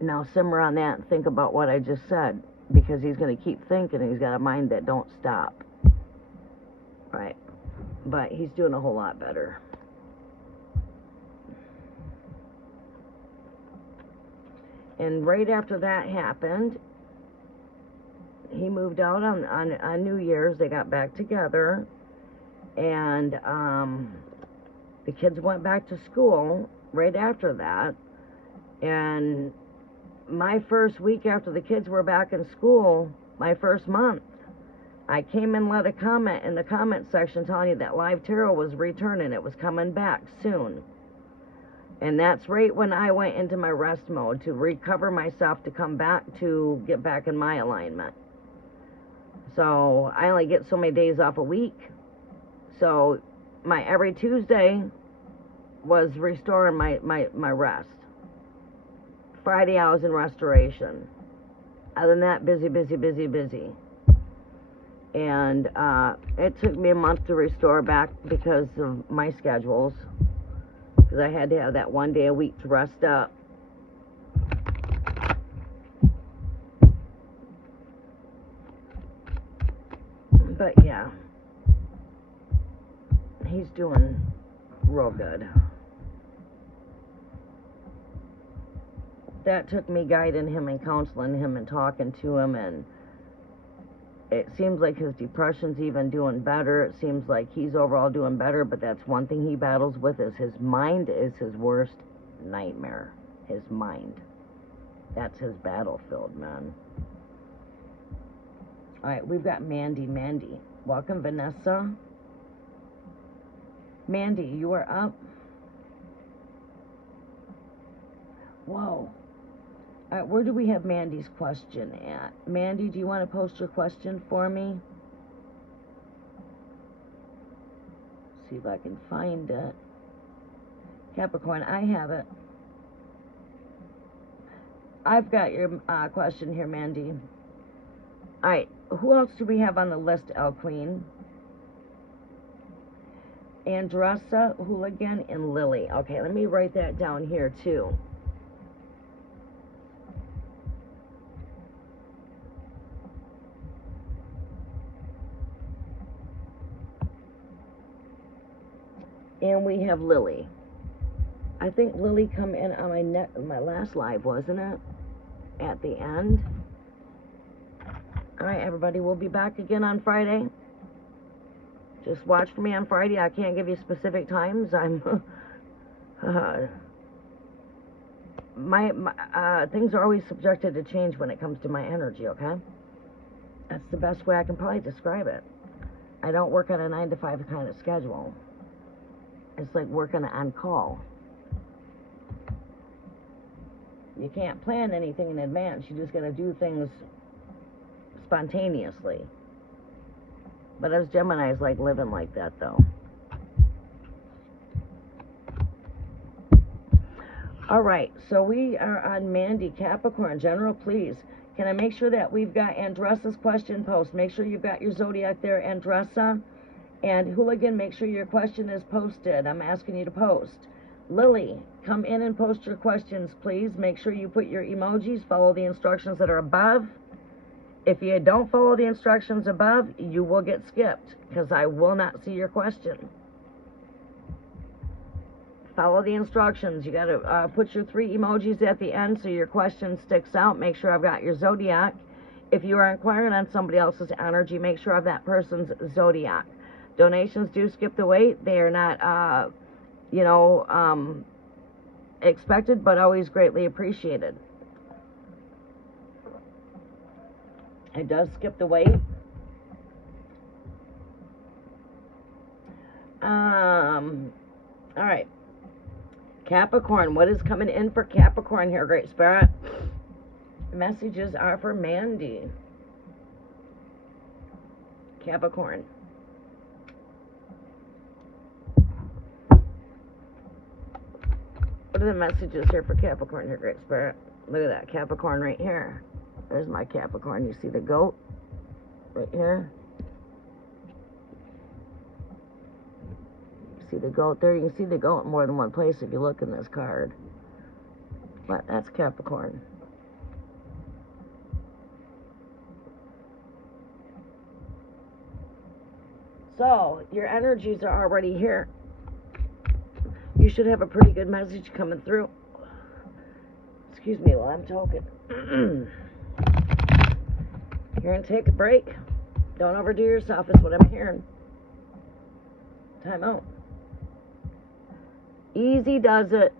now simmer on that and think about what I just said, because he's going to keep thinking, and he's got a mind that don't stop. Right. But he's doing a whole lot better. And right after that happened, he moved out on New Year's. They got back together, and the kids went back to school right after that. And my first week after the kids were back in school, my first month, I came and let a comment in the comment section telling you that Live Tarot was returning. It was coming back soon. And that's right when I went into my rest mode to recover myself to come back to get back in my alignment. So I only get so many days off a week. So my every Tuesday was restoring my rest. Friday I was in restoration. Other than that, busy. And it took me a month to restore back because of my schedules. Because I had to have that one day a week to rest up. But yeah, he's doing real good. That took me guiding him and counseling him and talking to him, and it seems like his depression's even doing better. It seems like he's overall doing better, but that's one thing he battles with, is his mind is his worst nightmare. His mind. That's his battlefield, man. Alright, we've got Mandy. Welcome, Vanessa. Mandy, you are up. Whoa. Alright, where do we have Mandy's question at? Mandy, do you want to post your question for me? See if I can find it. Capricorn, I have it. I've got your question here, Mandy. Alright, who else do we have on the list, El Queen? Andressa, Hooligan, and Lily. Okay, let me write that down here, too. And we have Lily. I think Lily come in on my last live, wasn't it? At the end. Alright, everybody, we'll be back again on Friday. Just watch for me on Friday. I can't give you specific times. I'm my things are always subjected to change when it comes to my energy, okay? That's the best way I can probably describe it. I don't work on a 9 to 5 kind of schedule. It's like working on call. You can't plan anything in advance. You just got to do things spontaneously. But us Geminis like living like that, though. Alright, so we are on Mandy, Capricorn. General, please, can I make sure that we've got Andressa's question post? Make sure you've got your zodiac there, Andressa. And Hooligan, make sure your question is posted. I'm asking you to post. Lily, come in and post your questions, please. Make sure you put your emojis, follow the instructions that are above. If you don't follow the instructions above, you will get skipped, because I will not see your question. Follow the instructions. You got to put your 3 emojis at the end so your question sticks out. Make sure I've got your zodiac. If you are inquiring on somebody else's energy, make sure I have that person's zodiac. Donations do skip the wait. They are not, expected, but always greatly appreciated. It does skip the wait. All right. Capricorn, what is coming in for Capricorn here, Great Spirit? Messages are for Mandy. Capricorn. What are the messages here for Capricorn here, Great Spirit? Look at that Capricorn right here. There's my Capricorn. You see the goat right here? See the goat there? You can see the goat in more than one place if you look in this card. But that's Capricorn. So, your energies are already here. You should have a pretty good message coming through. Excuse me while I'm talking. You're going to take a break. Don't overdo yourself is what I'm hearing. Time out. Easy does it.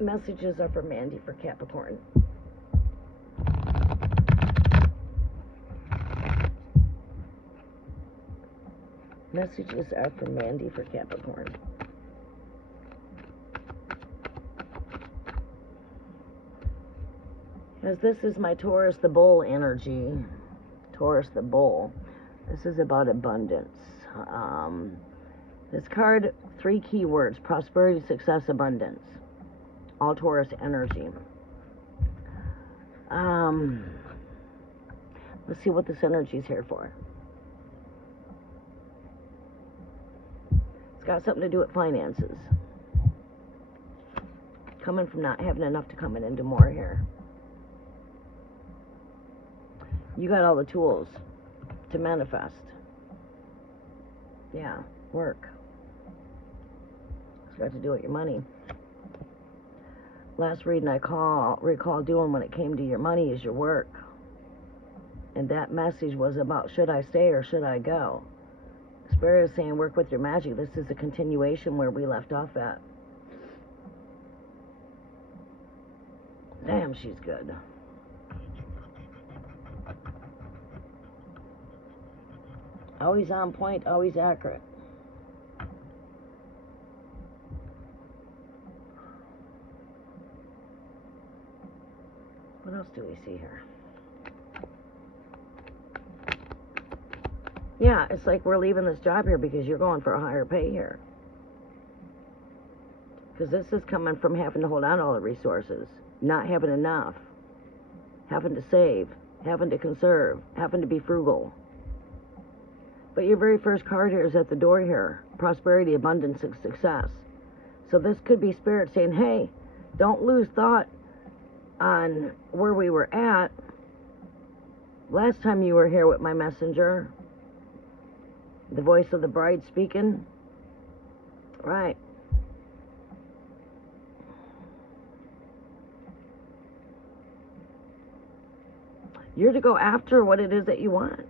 Messages are for Mandy for Capricorn. Messages are for Mandy for Capricorn. As this is my Taurus the Bull energy. Taurus the Bull. This is about abundance. This card, 3 keywords: prosperity, success, abundance. All Taurus energy. Let's see what this energy is here for. It's got something to do with finances. Coming from not having enough to coming into more here. You got all the tools to manifest. Yeah, work. It's got to do with your money. Last reading I recall doing when it came to your money is your work. And that message was about, should I stay or should I go? Spirit is saying, work with your magic. This is a continuation where we left off at. Damn, she's good. Always on point, always accurate. What else do we see here? Yeah, it's like we're leaving this job here because you're going for a higher pay here. Because this is coming from having to hold on to all the resources, not having enough, having to save, having to conserve, having to be frugal. But your very first card here is at the door here. Prosperity, abundance, and success. So this could be Spirit saying, hey, don't lose thought on where we were at. Last time you were here with my messenger, the voice of the bride speaking. Right. You're to go after what it is that you want.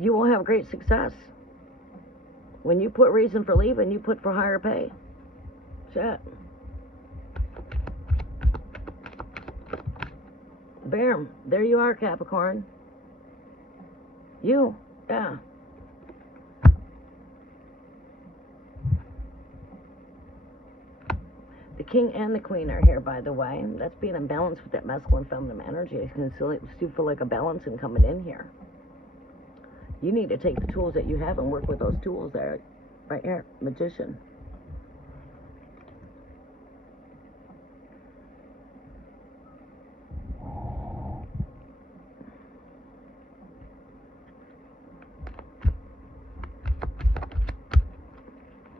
You will have great success. When you put reason for leaving, you put for higher pay. Shit. Bam. There you are, Capricorn. You. Yeah. The King and the Queen are here, by the way. That's being in balance with that masculine feminine energy. I can still feel like a balancing coming in here. You need to take the tools that you have and work with those tools there. Right here. Magician.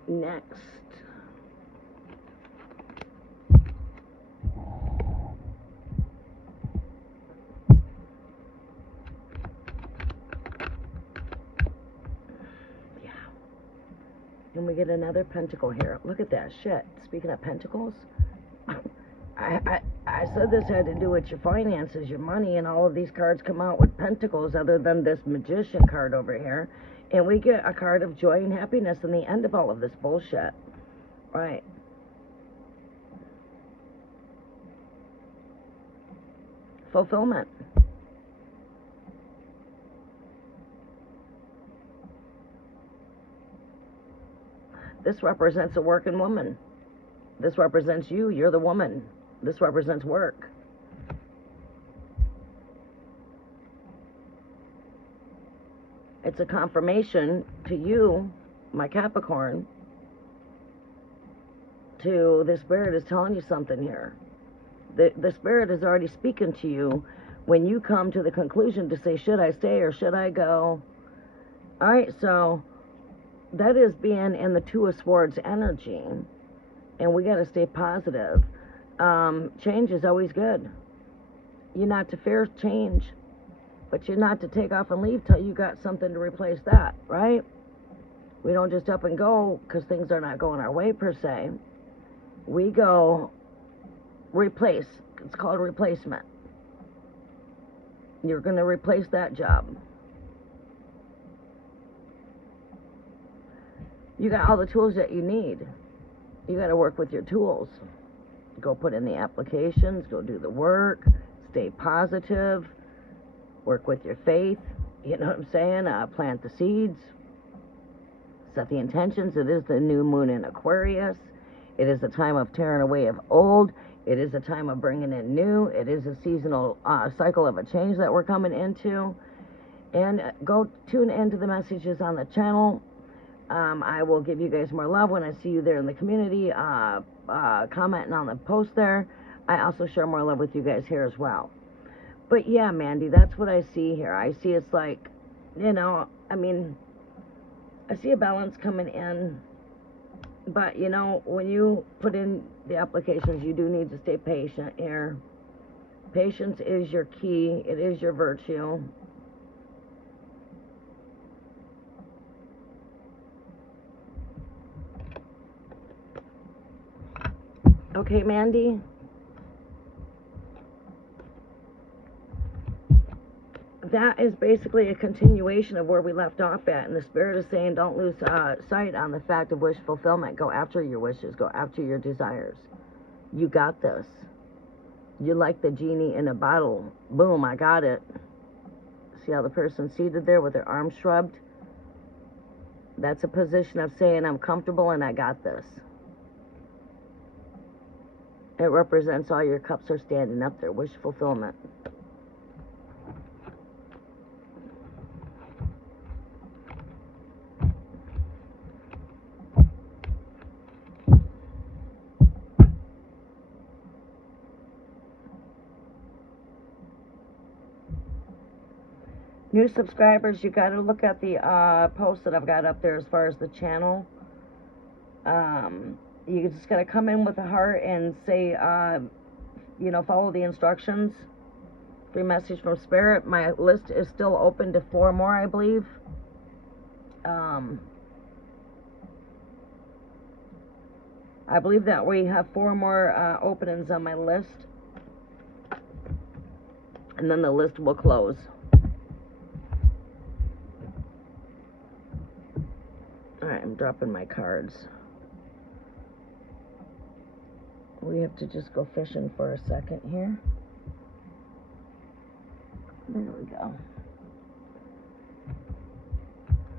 Next. Yeah. And we get another pentacle here. Look at that shit. Speaking of pentacles, I said this had to do with your finances, your money, and all of these cards come out with pentacles other than this magician card over here. And we get a card of joy and happiness in the end of all of this bullshit. Right. fulfillment. This represents a working woman. This represents you. You're the woman. This represents work. It's a confirmation to you, my Capricorn, to the Spirit is telling you something here. The Spirit is already speaking to you when you come to the conclusion to say, should I stay or should I go? All right, so that is being in the Two of Swords energy, and we got to stay positive. Change is always good. You're not to fear change, but you're not to take off and leave till you got something to replace that, right? We don't just up and go because things are not going our way per se. We go replace. It's called replacement. You're going to replace that job. You got all the tools that you need. You got to work with your tools. Go put in the applications, go do the work, stay positive, work with your faith, you know what I'm saying? Plant the seeds, set the intentions. It is the new moon in Aquarius. It is a time of tearing away of old. It is a time of bringing in new. It is a seasonal cycle of a change that we're coming into. And go tune into the messages on the channel. I will give you guys more love when I see you there in the community, commenting on the post there. I also share more love with you guys here as well. But yeah, Mandy, that's what I see here. I see it's like, you know, I mean, I see a balance coming in. But, you know, when you put in the applications, you do need to stay patient here. Patience is your key. It is your virtue. Okay, Mandy? That is basically a continuation of where we left off at. And the Spirit is saying don't lose sight on the fact of wish fulfillment. Go after your wishes. Go after your desires. You got this. You're like the genie in a bottle. Boom, I got it. See how the person's seated there with their arms shrugged? That's a position of saying I'm comfortable and I got this. It represents all your cups are standing up there. Wish fulfillment. New subscribers, you got to look at the post that I've got up there as far as the channel. You just got to come in with a heart and say, you know, follow the instructions. Free message from Spirit. My list is still open to 4 more, I believe. I believe that we have 4 more openings on my list. And then the list will close. Alright, I'm dropping my cards. We have to just go fishing for a second here. There we go.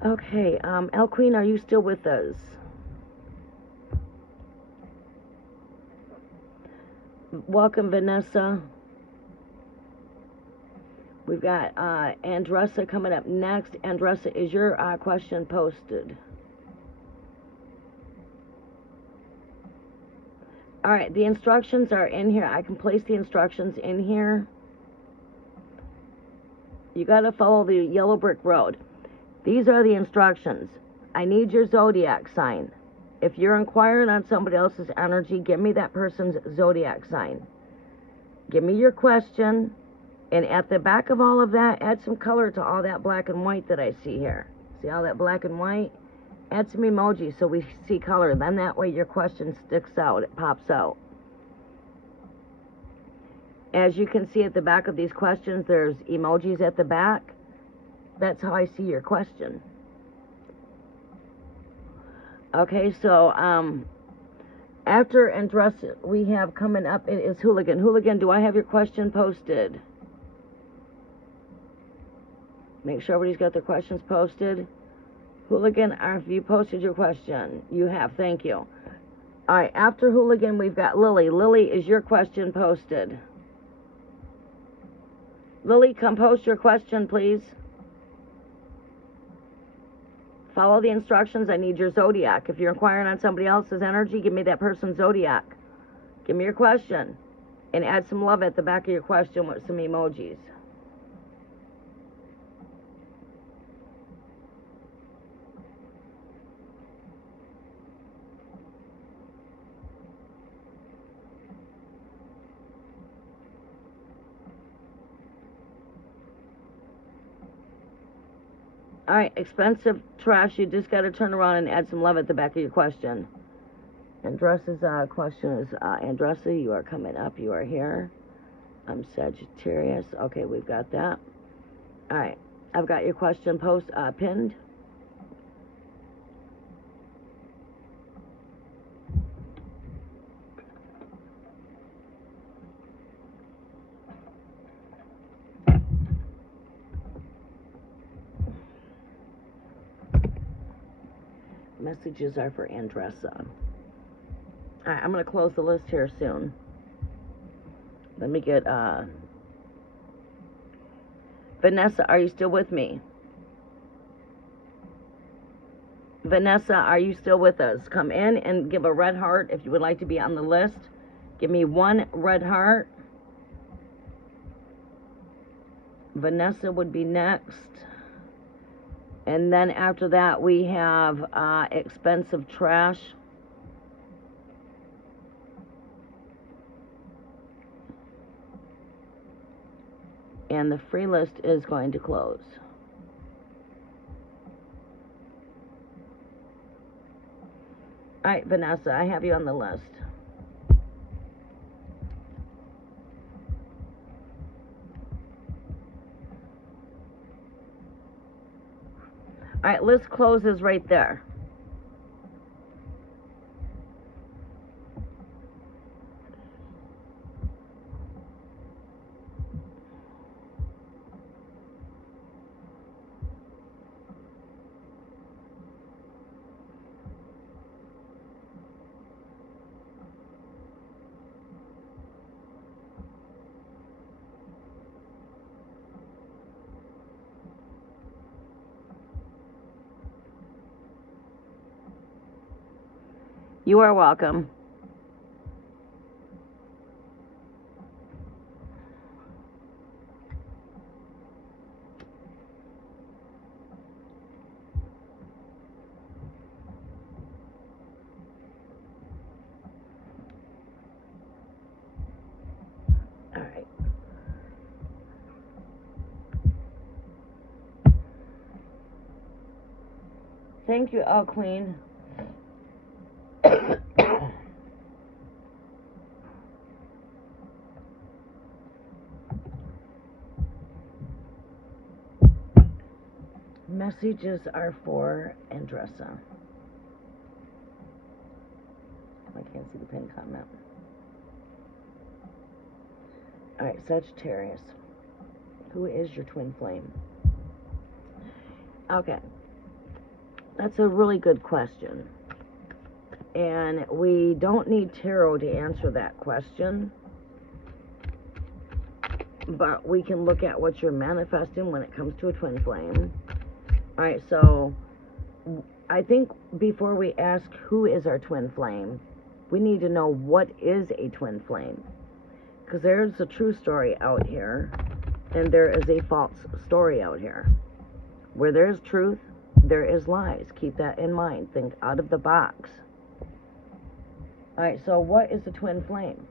Okay, El Queen, are you still with us? Welcome, Vanessa. We've got Andressa coming up next. Andressa, is your question posted? All right, the instructions are in here. I can place the instructions in here. You got to follow the yellow brick road. These are the instructions. I need your zodiac sign. If you're inquiring on somebody else's energy, give me that person's zodiac sign. Give me your question, and at the back of all of that, add some color to all that black and white that I see here. See all that black and white? Add some emojis so we see color. Then that way your question sticks out. It pops out. As you can see at the back of these questions, there's emojis at the back. That's how I see your question. Okay, so after Andressa, we have coming up, it is Hooligan. Hooligan, do I have your question posted? Make sure everybody's got their questions posted. Hooligan, have you posted your question? You have, thank you. All right, after Hooligan, we've got Lily. Lily, is your question posted? Lily, come post your question, please. Follow the instructions. I need your zodiac. If you're inquiring on somebody else's energy, give me that person's zodiac. Give me your question. And add some love at the back of your question with some emojis. All right, expensive trash. You just got to turn around and add some love at the back of your question. Andressa's question is, Andressa, you are coming up. You are here. I'm Sagittarius. Okay, we've got that. All right, I've got your question pinned. Messages are for Andressa. All right, I'm going to close the list here soon. Let me get, Vanessa, are you still with me? Vanessa, are you still with us? Come in and give a red heart if you would like to be on the list. Give me one red heart. Vanessa would be next. And then after that, we have expensive trash. And the free list is going to close. All right, Vanessa, I have you on the list. All right, list closes right there. You are welcome. All right. Thank you, all Queen. Messages are for Andressa. I can't see the pinned comment. All right, Sagittarius. Who is your twin flame? Okay. That's a really good question. And we don't need tarot to answer that question. But we can look at what you're manifesting when it comes to a twin flame. All right, so I think before we ask who is our twin flame, we need to know what is a twin flame. Because there's a true story out here, and there is a false story out here. Where there's truth, there is lies. Keep that in mind. Think out of the box. All right, so what is a twin flame?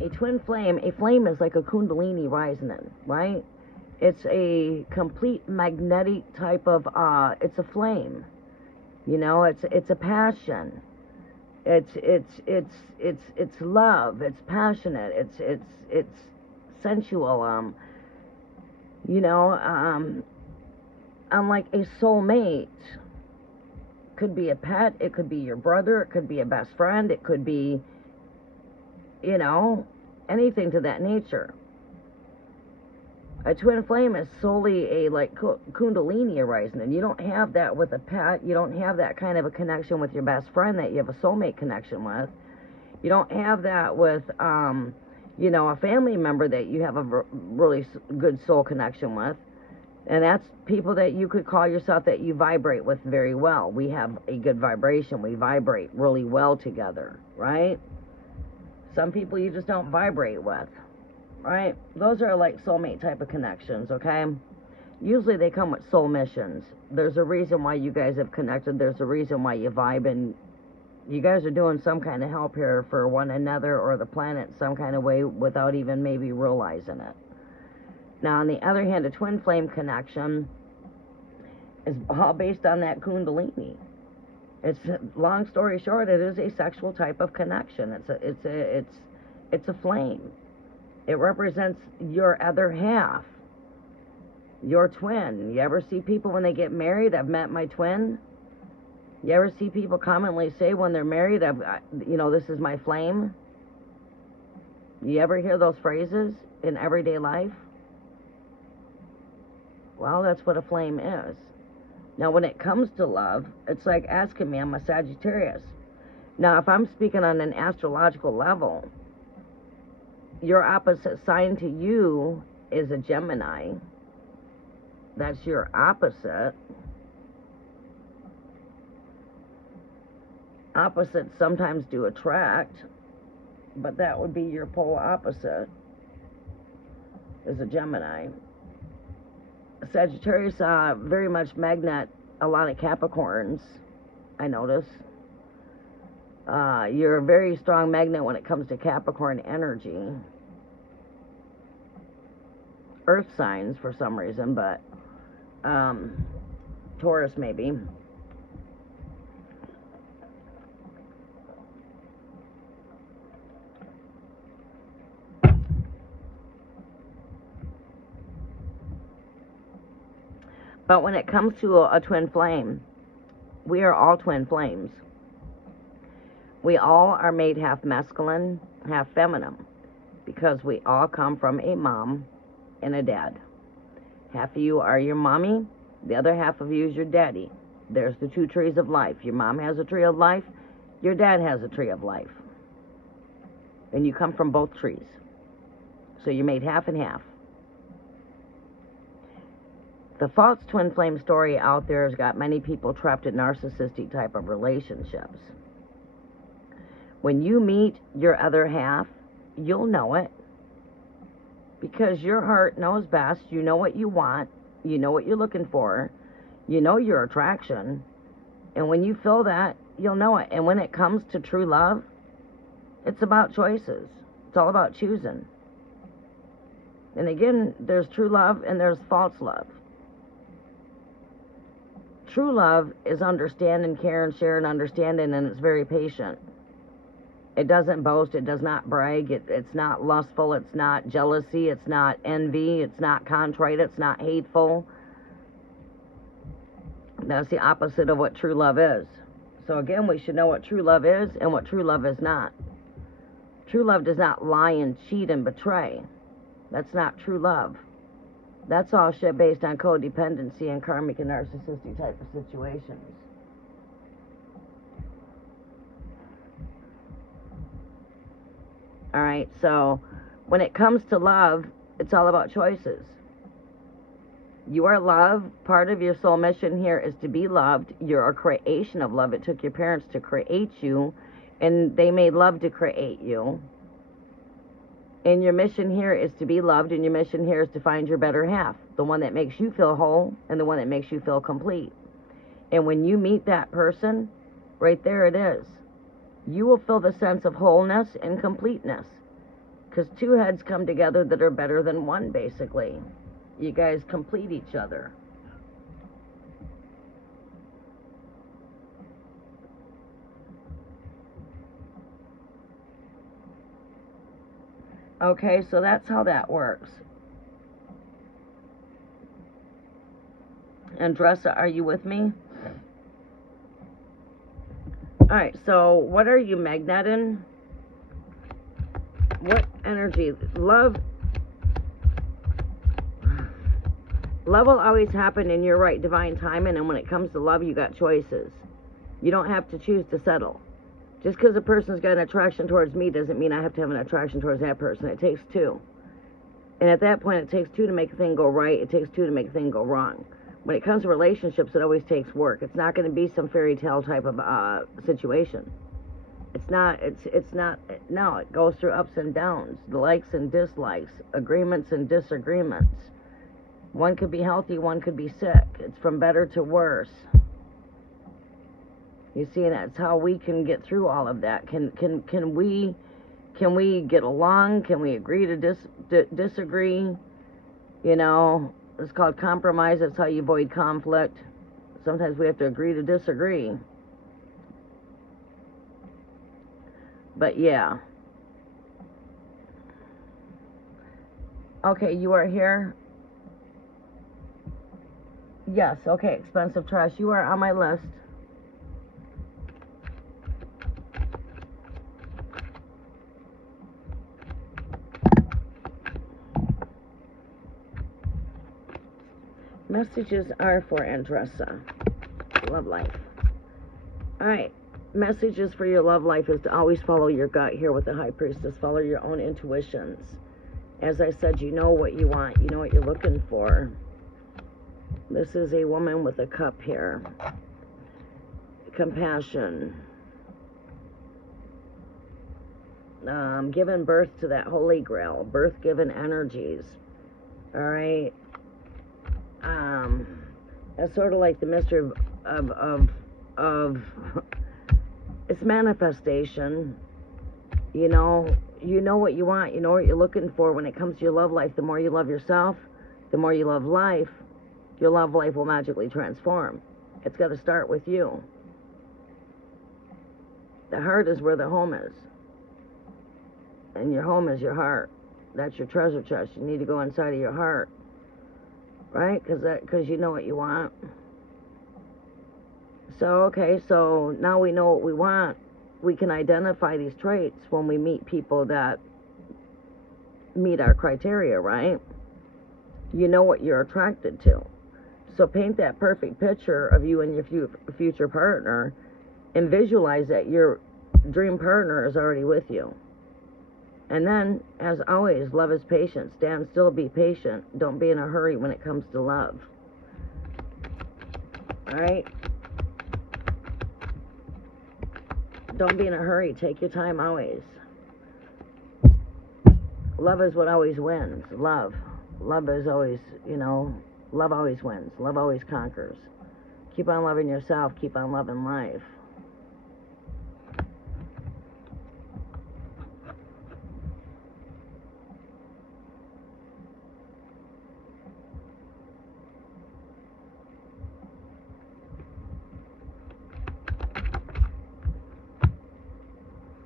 A twin flame, a flame is like a kundalini rising, right? It's a complete magnetic type of, it's a flame. You know, it's a passion. It's love. It's passionate. It's sensual. You know, unlike a soulmate, could be a pet. It could be your brother. It could be a best friend. It could be, you know, anything to that nature. A twin flame is solely a like kundalini arising, and you don't have that with a pet. You don't have that kind of a connection with your best friend that you have a soulmate connection with. You don't have that with, you know, a family member that you have a really good soul connection with. And that's people that you could call yourself that you vibrate with very well. We have a good vibration. We vibrate really well together, right? Some people you just don't vibrate with, right? Those are like soulmate type of connections, okay? Usually they come with soul missions. There's a reason why you guys have connected. There's a reason why you vibe, and you guys are doing some kind of help here for one another or the planet some kind of way without even maybe realizing it. Now, on the other hand, a twin flame connection is all based on that kundalini. It's, long story short, it is a sexual type of connection. It's a flame. It represents your other half, your twin. You ever see people when they get married, I've met my twin? You ever see people commonly say when they're married, you know, this is my flame? You ever hear those phrases in everyday life? Well, that's what a flame is. Now, when it comes to love, it's like asking me, I'm a Sagittarius. Now, if I'm speaking on an astrological level, your opposite sign to you is a Gemini. That's your opposite. Opposites sometimes do attract, but that would be your polar opposite, is a Gemini. Sagittarius very much magnet a lot of Capricorns, I notice. You're a very strong magnet when it comes to Capricorn energy. Earth signs for some reason, but Taurus maybe. But when it comes to a twin flame, we are all twin flames. We all are made half masculine, half feminine, because we all come from a mom and a dad. Half of you are your mommy, the other half of you is your daddy. There's the two trees of life. Your mom has a tree of life, your dad has a tree of life. And you come from both trees. So you're made half and half. The false twin flame story out there has got many people trapped in narcissistic type of relationships. When you meet your other half, you'll know it. Because your heart knows best. You know what you want. You know what you're looking for. You know your attraction. And when you feel that, you'll know it. And when it comes to true love, it's about choices. It's all about choosing. And again, there's true love and there's false love. True love is understanding, care, and share and understanding, and it's very patient. It doesn't boast. It does not brag. It's not lustful. It's not jealousy. It's not envy. It's not contrite. It's not hateful. That's the opposite of what true love is. So again, we should know what true love is and what true love is not. True love does not lie and cheat and betray. That's not true love. That's all shit based on codependency and karmic and narcissistic type of situations. Alright, so when it comes to love, it's all about choices. You are love. Part of your soul mission here is to be loved. You're a creation of love. It took your parents to create you, and they made love to create you. And your mission here is to be loved, and your mission here is to find your better half, the one that makes you feel whole and the one that makes you feel complete. And when you meet that person, right there it is. You will feel the sense of wholeness and completeness, because two heads come together that are better than one, basically. You guys complete each other. Okay, so that's how that works. Andressa, are you with me? Alright, so what are you magneting? What energy? Love. Love will always happen in your right divine timing, and when it comes to love, you got choices. You don't have to choose to settle. Just because a person's got an attraction towards me doesn't mean I have to have an attraction towards that person. It takes two. And at that point, it takes two to make a thing go right. It takes two to make a thing go wrong. When it comes to relationships, it always takes work. It's not going to be some fairy tale type of situation. It's not, no, it goes through ups and downs, the likes and dislikes, agreements and disagreements. One could be healthy, one could be sick. It's from better to worse. You see, and that's how we can get through all of that. Can we get along? Can we agree to disagree? You know, it's called compromise. That's how you avoid conflict. Sometimes we have to agree to disagree. But yeah. Okay, you are here. Yes, okay, expensive trash. You are on my list. Messages are for Andressa. Love life. Alright. Messages for your love life is to always follow your gut here with the High Priestess. Follow your own intuitions. As I said, you know what you want. You know what you're looking for. This is a woman with a cup here. Compassion. Giving birth to that Holy Grail. Birth-given energies. Alright. It's sort of like the mystery of it's manifestation. You know what you want, you know what you're looking for. When it comes to your love life, the more you love yourself, the more you love life, your love life will magically transform. It's got to start with you. The heart is where the home is, and your home is your heart. That's your treasure chest. You need to go inside of your heart, right? Because you know what you want. So, okay, so now we know what we want. We can identify these traits when we meet people that meet our criteria, right? You know what you're attracted to. So paint that perfect picture of you and your future partner, and visualize that your dream partner is already with you. And then, as always, love is patient. Stand still, be patient. Don't be in a hurry when it comes to love. All right? Don't be in a hurry. Take your time always. Love is what always wins. Love. Love is always, love always wins. Love always conquers. Keep on loving yourself. Keep on loving life.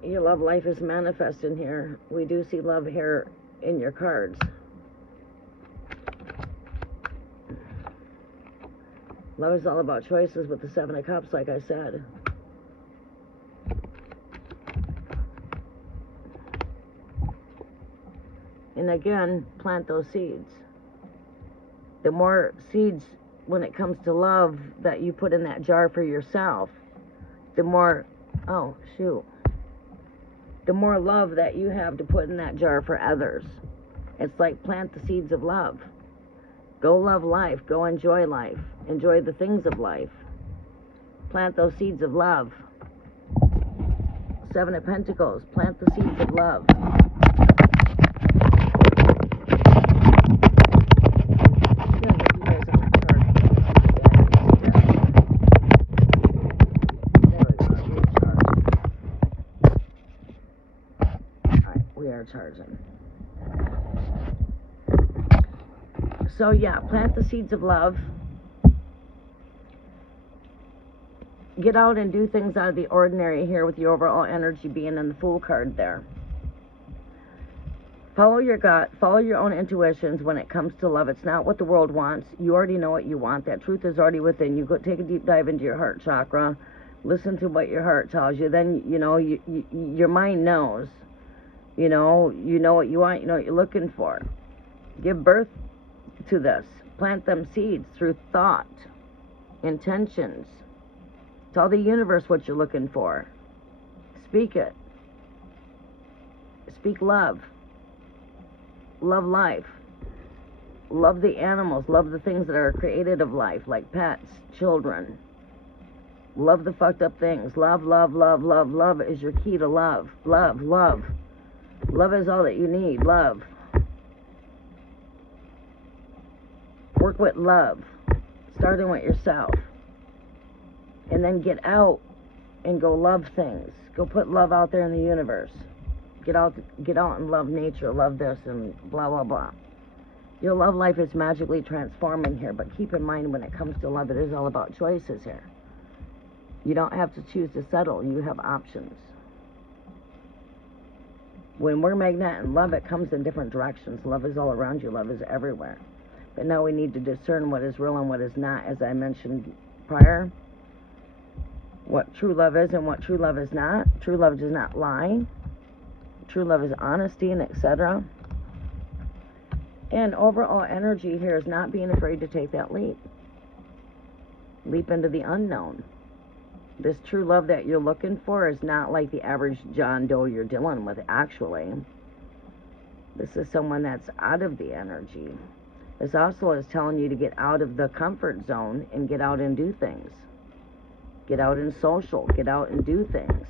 Your love life is manifesting here. We do see love here in your cards. Love is all about choices with the Seven of Cups, like I said. And again, plant those seeds. The more seeds, when it comes to love, that you put in that jar for yourself, the more, the more love that you have to put in that jar for others. It's like plant the seeds of love. Go love life. Go enjoy life. Enjoy the things of life. Plant those seeds of love. Seven of Pentacles. Plant the seeds of love. Charging. So yeah, plant the seeds of love. Get out and do things out of the ordinary here with your overall energy being in the Fool card there. Follow your gut. Follow your own intuitions when it comes to love. It's not what the world wants. You already know what you want. That truth is already within you. Go take a deep dive into your heart chakra. Listen to what your heart tells you. Then, your mind knows. You know what you want, you know what you're looking for. Give birth to this. Plant them seeds through thought, intentions. Tell the universe what you're looking for. Speak it. Speak love. Love life. Love the animals. Love the things that are created of life, like pets, children. Love the fucked up things. Love, love, love, love. Love is your key to love. Love, love. Love is all that you need. Love. Work with love. Starting with yourself. And then get out and go love things. Go put love out there in the universe. Get out and love nature. Love this and blah, blah, blah. Your love life is magically transforming here. But keep in mind, when it comes to love, it is all about choices here. You don't have to choose to settle. You have options. When we're magnet and love, it comes in different directions. Love is all around you. Love is everywhere. But now we need to discern what is real and what is not, as I mentioned prior. What true love is and what true love is not. True love does not lie. True love is honesty and etc. And overall energy here is not being afraid to take that leap. Leap into the unknown. This true love that you're looking for is not like the average John Doe you're dealing with, actually. This is someone that's out of the energy. This also is telling you to get out of the comfort zone and get out and do things. Get out and social. Get out and do things.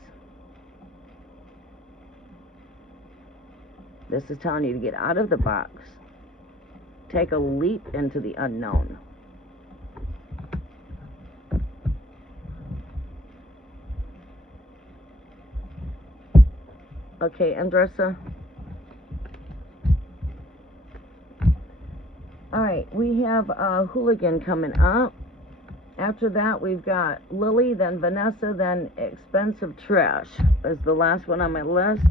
This is telling you to get out of the box. Take a leap into the unknown. Okay, Andressa. Alright, we have Hooligan coming up. After that, we've got Lily, then Vanessa, then Expensive Trash is the last one on my list.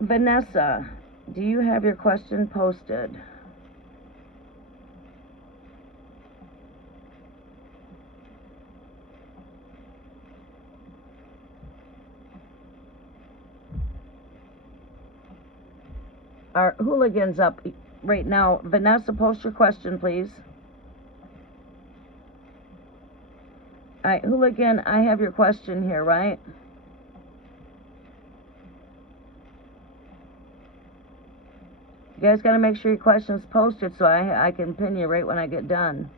Vanessa, do you have your question posted? Our Hooligan's up right now. Vanessa, post your question, please. Alright, Hooligan, I have your question here, right? You guys got to make sure your question's posted so I can pin you right when I get done.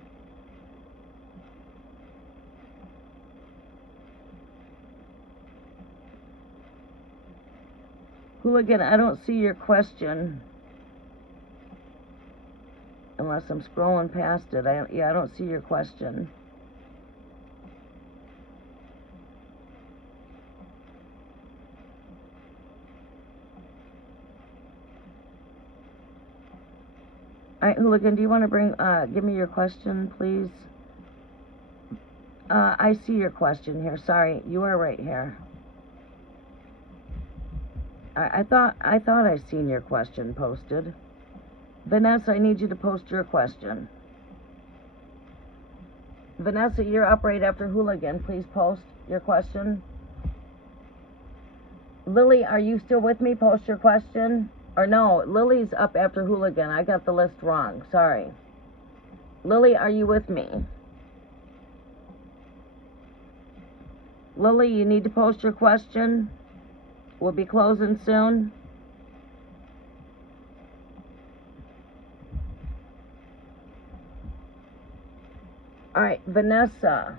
Hooligan, I don't see your question. Unless I'm scrolling past it. I don't see your question. Alright, Hooligan, do you want to give me your question, please? I see your question here. Sorry, you are right here. I thought I seen your question posted. Vanessa, I need you to post your question. Vanessa, you're up right after Hooligan. Please post your question. Lily, are you still with me? Post your question. Or no, Lily's up after Hooligan. I got the list wrong. Sorry. Lily, are you with me? Lily, you need to post your question. We'll be closing soon. Alright, Vanessa.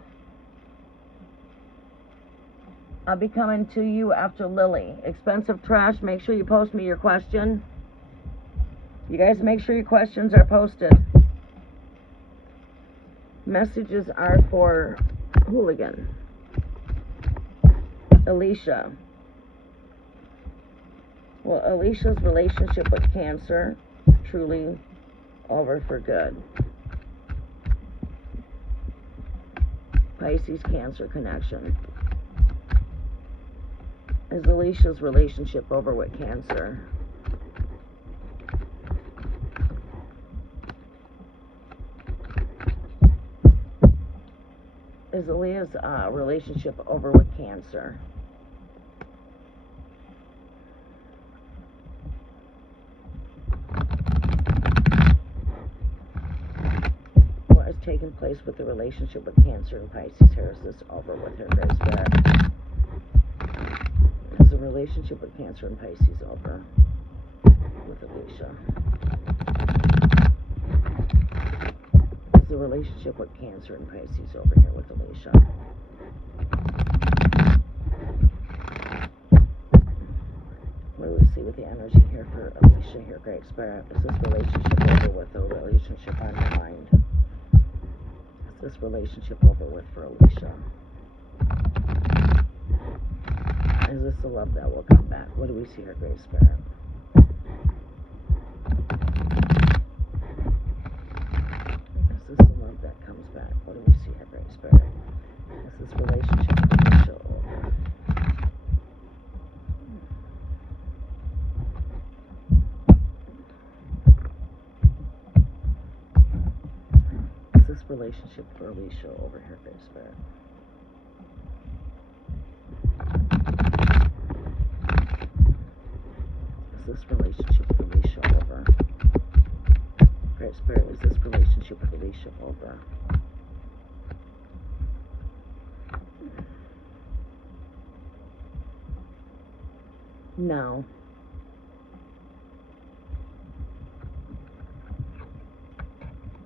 I'll be coming to you after Lily. Expensive Trash, make sure you post me your question. You guys make sure your questions are posted. Messages are for Hooligan. Alicia. Well, Alicia's relationship with Cancer truly over for good. Pisces Cancer connection. Is Alicia's relationship over with Cancer? Is Aaliyah's relationship over with Cancer? What is taking place with the relationship with Cancer and Pisces here? Is this over with her, Great Spirit? Is the relationship with Cancer and Pisces over with Alicia? Is the relationship with Cancer and Pisces over here with Alicia? What do we see with the energy here for Alicia here, Great Spirit? Is this relationship over with, or relationship on your mind? Is this relationship over with for Alicia? Is this the love that will come back? What do we see here, Great Spirit? Is this the love that comes back? What do we see here, Great Spirit? Is this relationship with Alicia over? Is this relationship for Alicia over here, Great Spirit? This relationship with Alicia over? Great Spirit, is this relationship with Alicia over? No.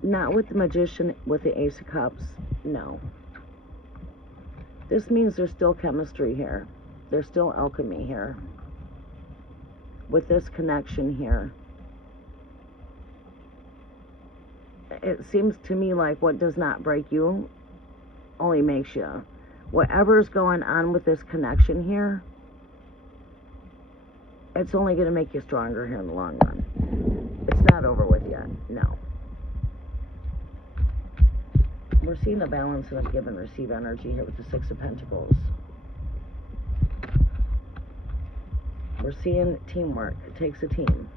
Not with the Magician, with the Ace of Cups. No. This means there's still chemistry here. There's still alchemy here. With this connection here, it seems to me like what does not break you only makes you. Whatever's going on with this connection here, it's only going to make you stronger here in the long run. It's not over with yet. No. We're seeing the balance of give and receive energy here with the Six of Pentacles. We're seeing teamwork. It takes a team.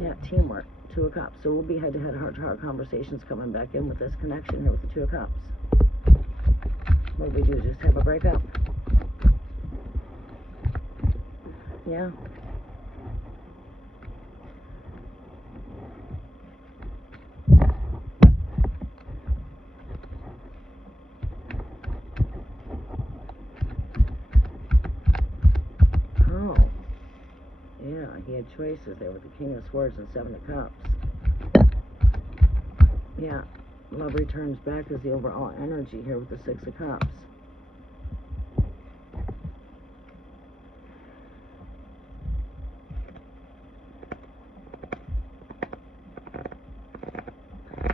Yeah, teamwork. Two of Cups. So we'll be head-to-head, heart-to-heart conversations coming back in with this connection here with the Two of Cups. What do we do? Just have a breakup? Yeah. He had choices there with the King of Swords and Seven of Cups. Yeah, love returns back as the overall energy here with the Six of Cups.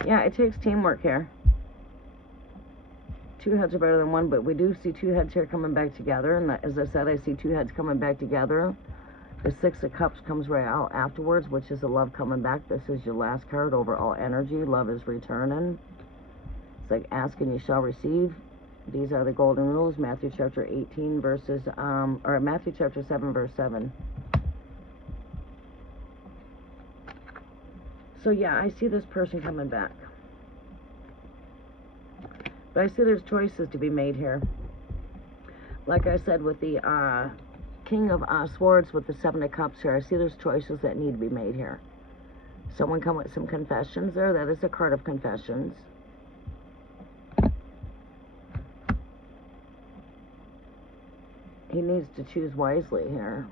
Yeah, it takes teamwork here. Two heads are better than one, but we do see two heads here coming back together. And as I said, I see two heads coming back together. The Six of Cups comes right out afterwards, which is the love coming back. This is your last card, overall energy. Love is returning. It's like ask and you shall receive. These are the golden rules. Matthew chapter 18 verses, or Matthew chapter 7 verse 7. So yeah, I see this person coming back. But I see there's choices to be made here. Like I said with the, King of Swords with the Seven of Cups here. I see there's choices that need to be made here. Someone come with some confessions there. That is a card of confessions. He needs to choose wisely here.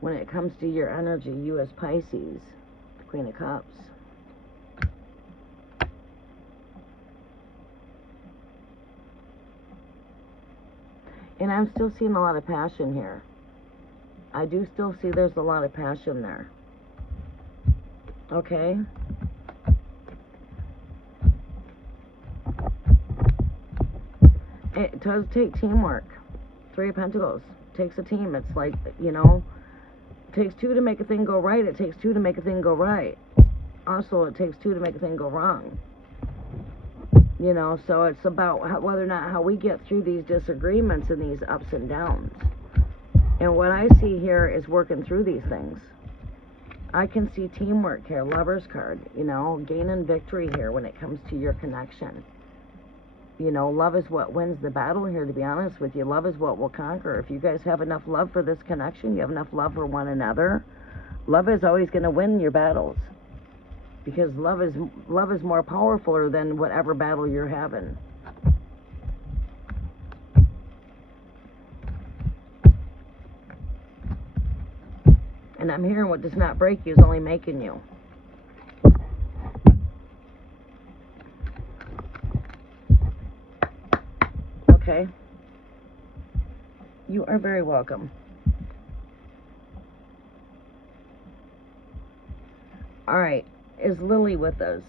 When it comes to your energy, you as Pisces, the Queen of Cups. And I'm still seeing a lot of passion here. I do still see there's a lot of passion there. Okay? It does take teamwork. Three of Pentacles. It takes a team. It's like, you know, it takes two to make a thing go right. It takes two to make a thing go right. Also, it takes two to make a thing go wrong. You know, so it's about whether or not how we get through these disagreements and these ups and downs. And what I see here is working through these things. I can see teamwork here, Lover's card, you know, gaining victory here when it comes to your connection. You know, love is what wins the battle here, to be honest with you. Love is what will conquer. If you guys have enough love for this connection, you have enough love for one another, love is always going to win your battles. Because love is more powerful than whatever battle you're having. And I'm hearing what does not break you is only making you. Okay? You are very welcome. All right. Is Lily with us?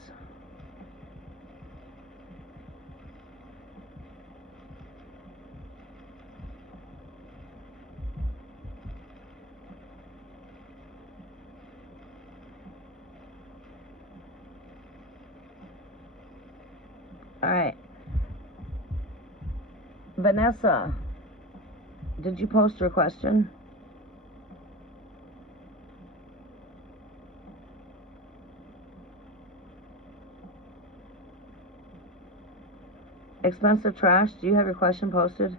All right. Vanessa, did you post your question? Expensive trash, do you have your question posted?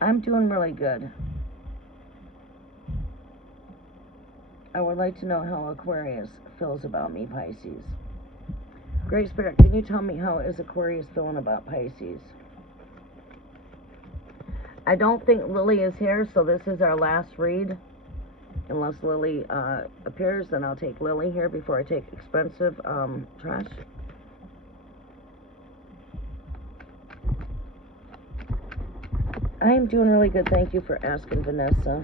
I'm doing really good. I would like to know how Aquarius feels about me, Pisces. Great Spirit, can you tell me how is Aquarius feeling about Pisces? I don't think Lily is here, so this is our last read. Unless Lily appears, then I'll take Lily here before I take expensive trash. I am doing really good. Thank you for asking, Vanessa.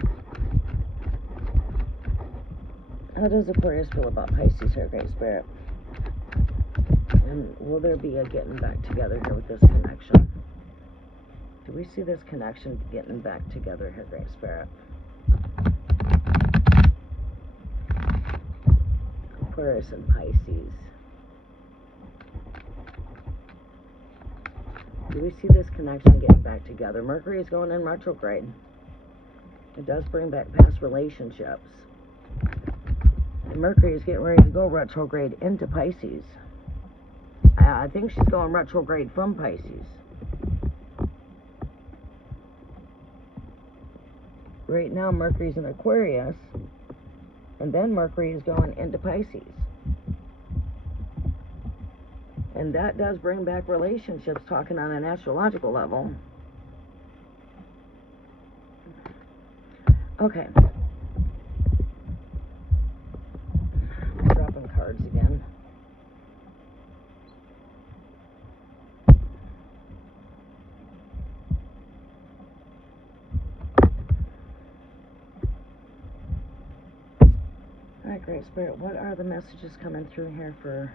How does Aquarius feel about Pisces here, Great Spirit? And will there be a getting back together here with this connection? Do we see this connection getting back together here, Great Spirit? Aquarius and Pisces. Do we see this connection getting back together? Mercury is going in retrograde. It does bring back past relationships. And Mercury is getting ready to go retrograde into Pisces. I think she's going retrograde from Pisces. Right now, Mercury's in Aquarius, and then Mercury is going into Pisces. And that does bring back relationships, talking on an astrological level. Okay. Dropping cards again. All right, Great Spirit, what are the messages coming through here for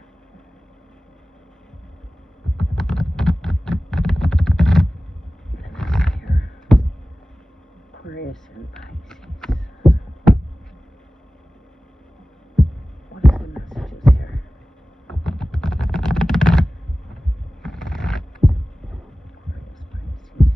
Aquarius and Pisces? What are the messages here? Aquarius, Pisces.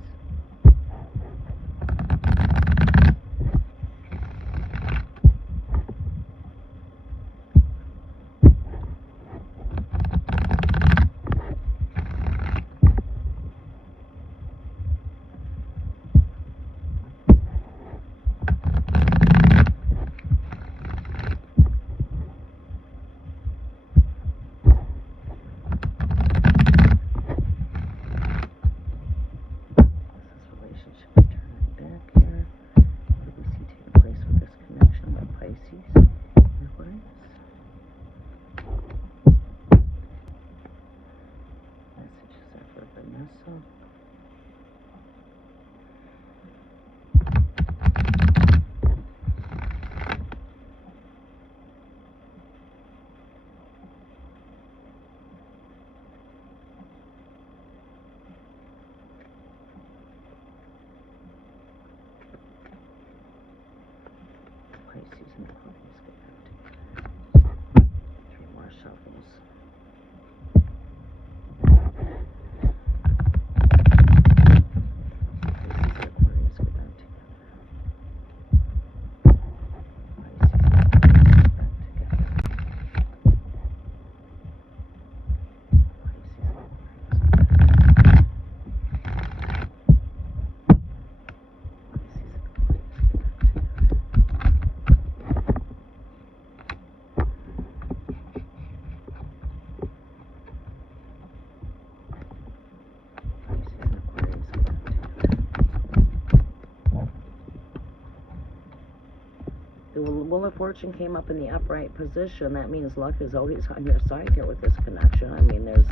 Wheel of Fortune came up in the upright position. That means luck is always on your side here with this connection. I mean, there's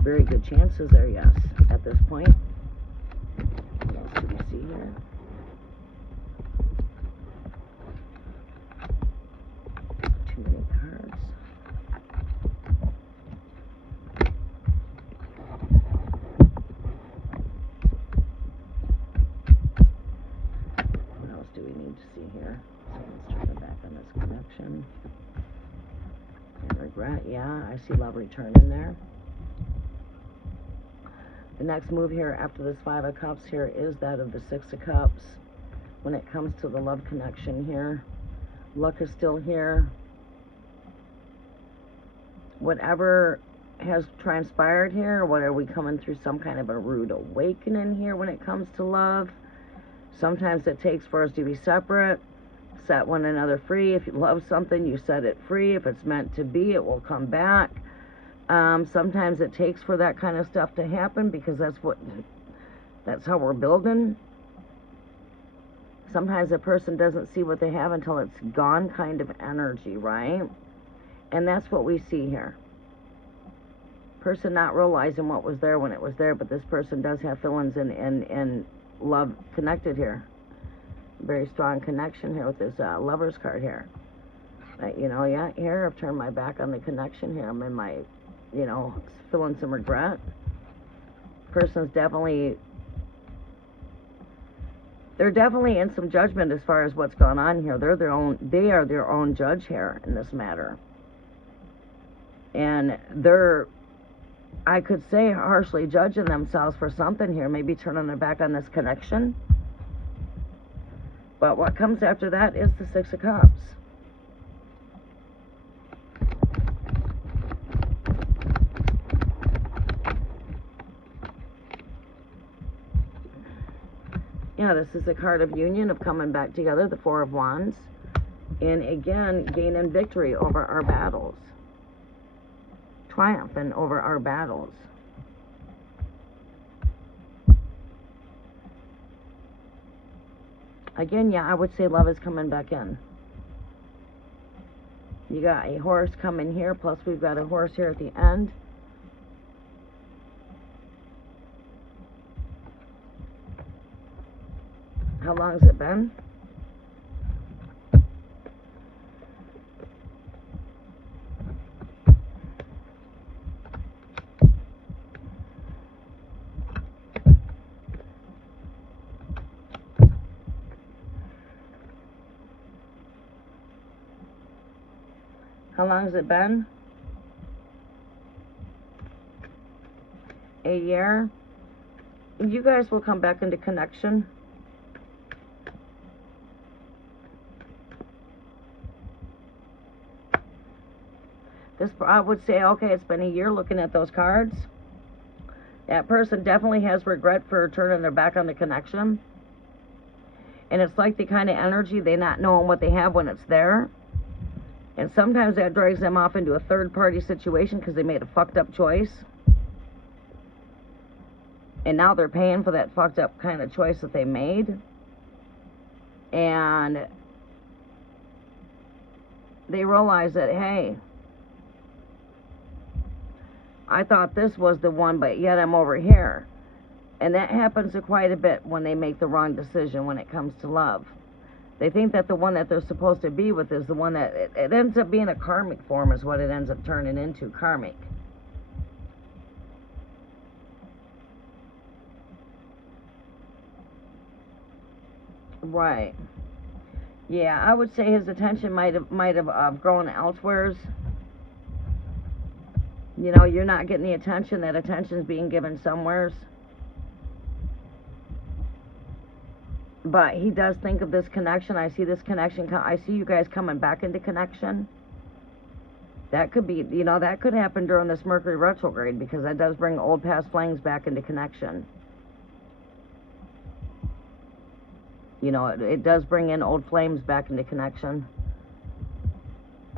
very good chances there, yes, at this point. What else do we see here? Too many cards. What else do we need to see here? So let's turn it back on this connection. And regret, yeah, I see love returning there. The next move here after this Five of Cups here is that of the Six of Cups. When it comes to the love connection here, luck is still here. Whatever has transpired here, what are we coming through some kind of a rude awakening here when it comes to love? Sometimes it takes for us to be separate, set one another free. If you love something, you set it free. If it's meant to be, it will come back. Sometimes it takes for that kind of stuff to happen because that's how we're building. Sometimes a person doesn't see what they have until it's gone kind of energy, right? And that's what we see here. Person not realizing what was there when it was there, but this person does have feelings and love connected here. Very strong connection here with this Lover's card here. You know, yeah, here I've turned my back on the connection here. I'm in my, you know, feeling some regret. Person's definitely, they're definitely in some judgment as far as what's going on here. They are their own judge here in this matter. And they're, I could say, harshly judging themselves for something here, maybe turning their back on this connection. But what comes after that is the Six of Cups. Yeah, this is a card of union, of coming back together, the Four of Wands. And again, gaining victory over our battles. Triumphing over our battles. Again, yeah, I would say love is coming back in. You got a horse coming here, plus we've got a horse here at the end. How long has it been? How long has it been? A year. You guys will come back into connection. This, I would say, okay, it's been a year looking at those cards. That person definitely has regret for turning their back on the connection. And it's like the kind of energy, they not knowing what they have when it's there. And sometimes that drags them off into a third-party situation because they made a fucked-up choice. And now they're paying for that fucked-up kind of choice that they made. And they realize that, hey, I thought this was the one, but yet I'm over here. And that happens quite a bit when they make the wrong decision when it comes to love. They think that the one that they're supposed to be with is the one that, it ends up being a karmic form is what it ends up turning into, karmic. Right. Yeah, I would say his attention might have grown elsewhere. You know, you're not getting the attention. That attention's being given somewheres. But he does think of this connection. I see this connection. I see you guys coming back into connection. That could be, you know, that could happen during this Mercury retrograde because that does bring old past flames back into connection. You know, it does bring in old flames back into connection.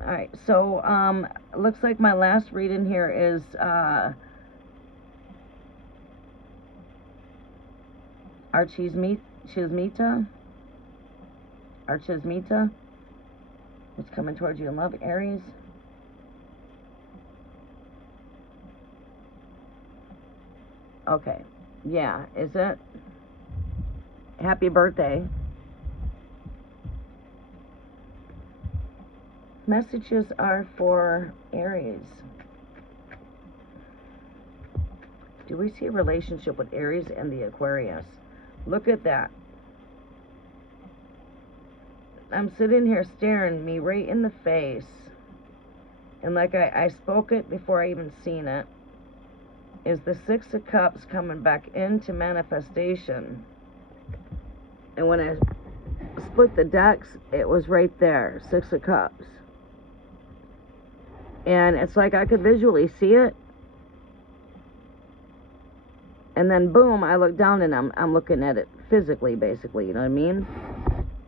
Alright, so, looks like my last reading here is, Archismita. What's coming towards you in love, Aries? Okay. Yeah, is it? Happy birthday. Messages are for Aries. Do we see a relationship with Aries and the Aquarius? Look at that. I'm sitting here staring me right in the face. And like I spoke it before I even seen it. Is the Six of Cups coming back into manifestation. And when I split the decks, it was right there. Six of Cups. And it's like I could visually see it. And then boom, I look down and I'm looking at it physically, basically, you know what I mean?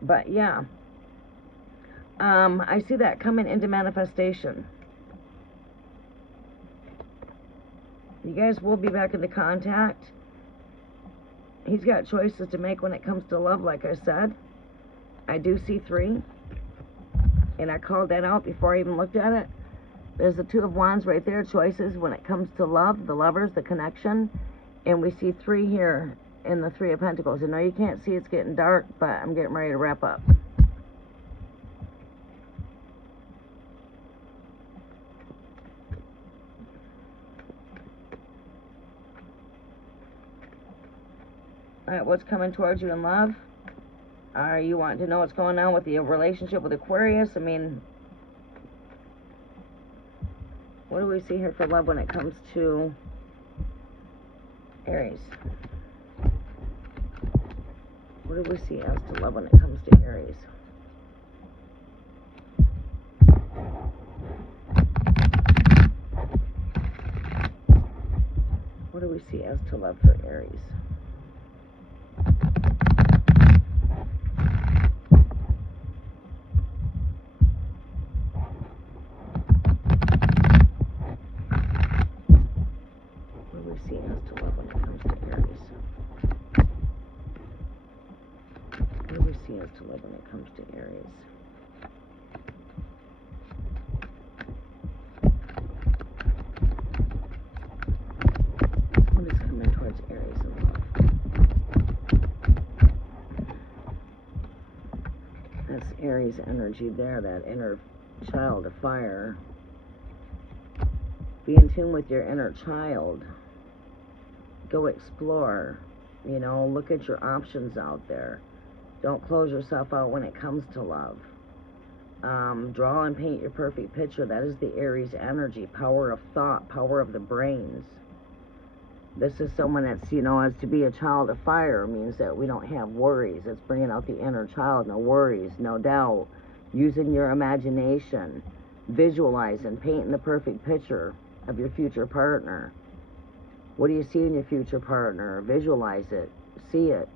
But yeah. I see that coming into manifestation. You guys will be back into contact. He's got choices to make when it comes to love, like I said. I do see 3. And I called that out before I even looked at it. There's the Two of Wands right there, choices when it comes to love, the lovers, the connection. And we see 3 here in the Three of Pentacles. I know you can't see, it's getting dark, but I'm getting ready to wrap up. Alright, what's coming towards you in love? Are you wanting to know what's going on with the relationship with Aquarius? I mean, what do we see here for love when it comes to Aries? What do we see as to love when it comes to Aries? What do we see as to love for Aries? To love when it comes to Aries. What is coming towards Aries in love? That's Aries energy there, that inner child of fire. Be in tune with your inner child. Go explore. You know, look at your options out there. Don't close yourself out when it comes to love. Draw and paint your perfect picture. That is the Aries energy. Power of thought. Power of the brains. This is someone that's, you know, as to be a child of fire means that we don't have worries. It's bringing out the inner child. No worries, no doubt. Using your imagination. Visualizing, painting the perfect picture of your future partner. What do you see in your future partner? Visualize it. See it.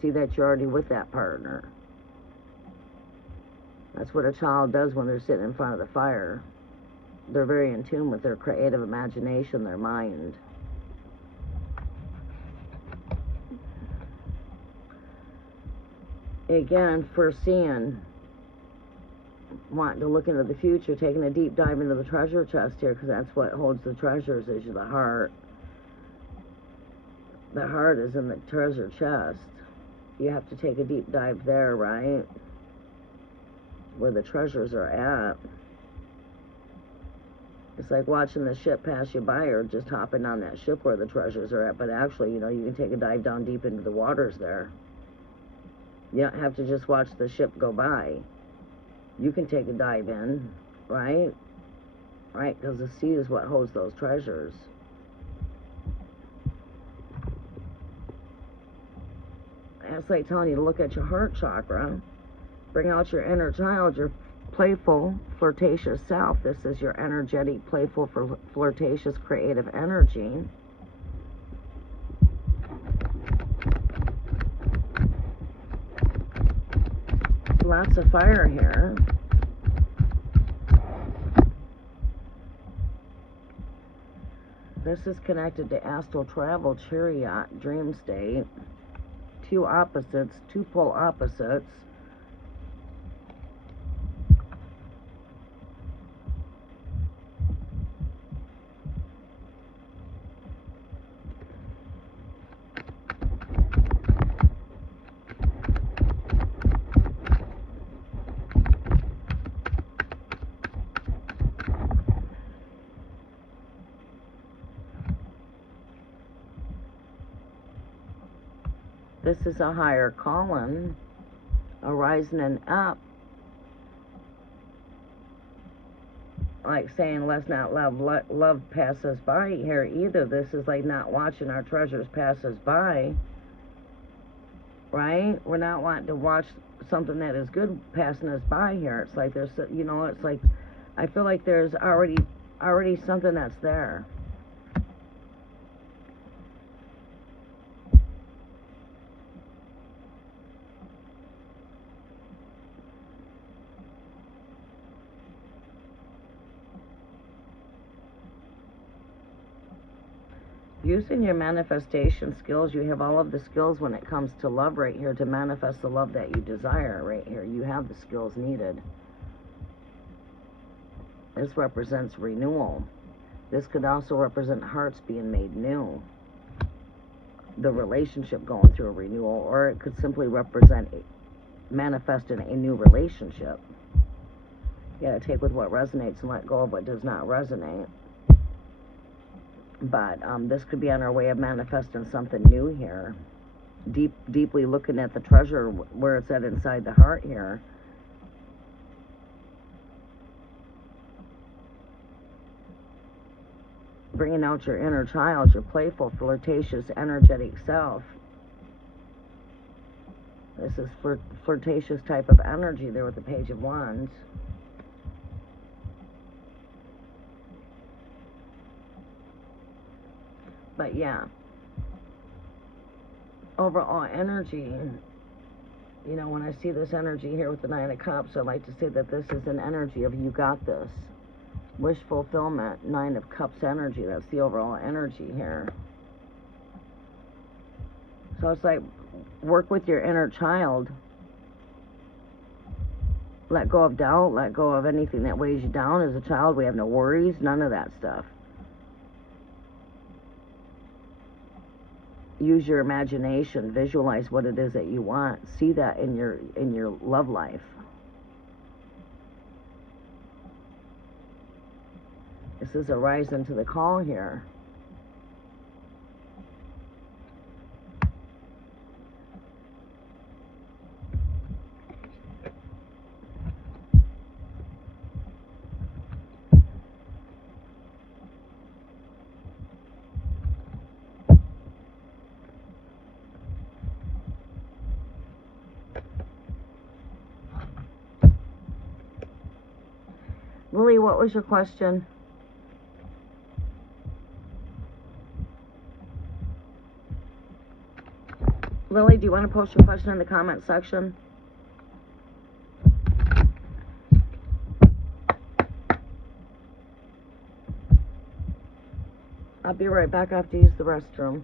See that you're already with that partner. That's what a child does when they're sitting in front of the fire. They're very in tune with their creative imagination, their mind. Again, foreseeing, wanting to look into the future, taking a deep dive into the treasure chest here, because that's what holds the treasures, is the heart. The heart is in the treasure chest. You have to take a deep dive there, right? Where the treasures are at. It's like watching the ship pass you by, or just hopping on that ship where the treasures are at. But actually, you know, you can take a dive down deep into the waters there. You don't have to just watch the ship go by. You can take a dive in, right? Right, because the sea is what holds those treasures. It's like telling you to look at your heart chakra. Bring out your inner child, your playful, flirtatious self. This is your energetic, playful, flirtatious, creative energy. Lots of fire here. This is connected to astral travel, chariot, dream state. Two opposites, two pole opposites. This is a higher calling, a rising and up. Like saying, let's not let love pass us by here either. This is like not watching our treasures pass us by, right? We're not wanting to watch something that is good passing us by here. It's like there's, you know, it's like I feel like there's already something that's there. Using your manifestation skills, you have all of the skills when it comes to love right here to manifest the love that you desire right here. You have the skills needed. This represents renewal. This could also represent hearts being made new. The relationship going through a renewal, or it could simply represent manifesting a new relationship. You gotta take with what resonates and let go of what does not resonate. But this could be on our way of manifesting something new here. Deeply looking at the treasure where it's at inside the heart here. Bringing out your inner child, your playful, flirtatious, energetic self. This is flirtatious type of energy there with the Page of Wands. But yeah, overall energy, you know, when I see this energy here with the Nine of Cups, I like to say that this is an energy of you got this. Wish fulfillment, Nine of Cups energy. That's the overall energy here. So it's like, work with your inner child. Let go of doubt, let go of anything that weighs you down. As a child, we have no worries, none of that stuff. Use your imagination, visualize what it is that you want. See that in your love life. This is a rise into the call here. Lily, what was your question? Lily, do you want to post your question in the comment section? I'll be right back. I have to use the restroom.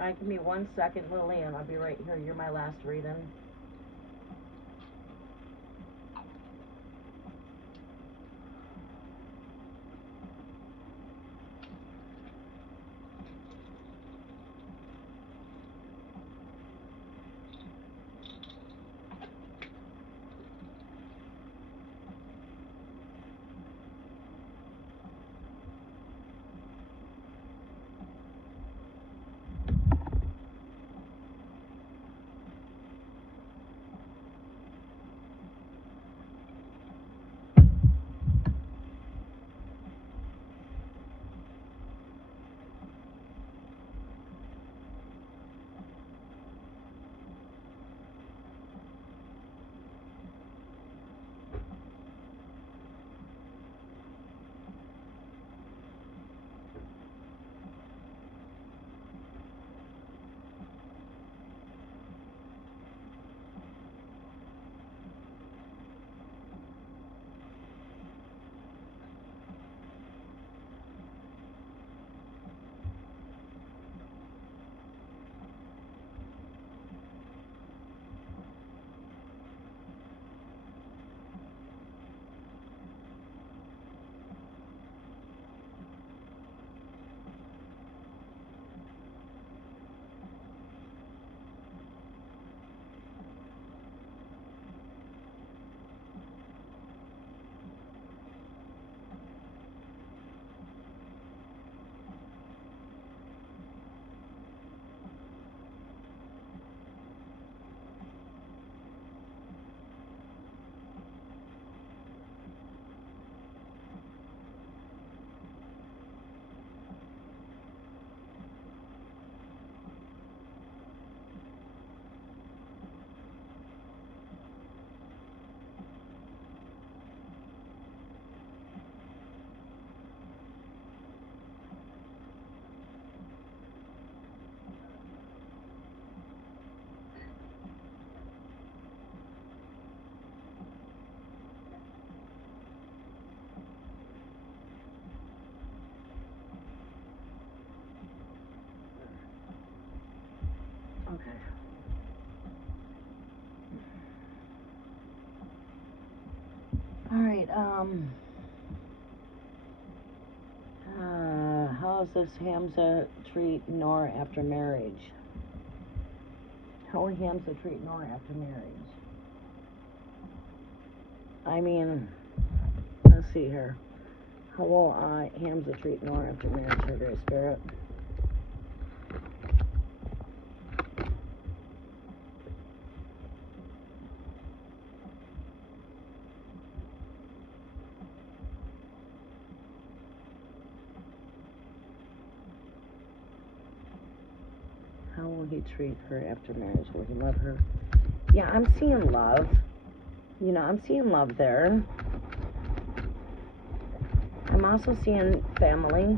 All right, give me 1 second, Lily, and I'll be right here. You're my last reading. Okay. All right, how does this Hamza treat Nora after marriage? How will Hamza treat Nora after marriage? I mean, let's see here. How will Hamza treat Nora after marriage, her Great Spirit? How will he treat her after marriage? Will he love her? Yeah, I'm seeing love. You know, I'm seeing love there. I'm also seeing family.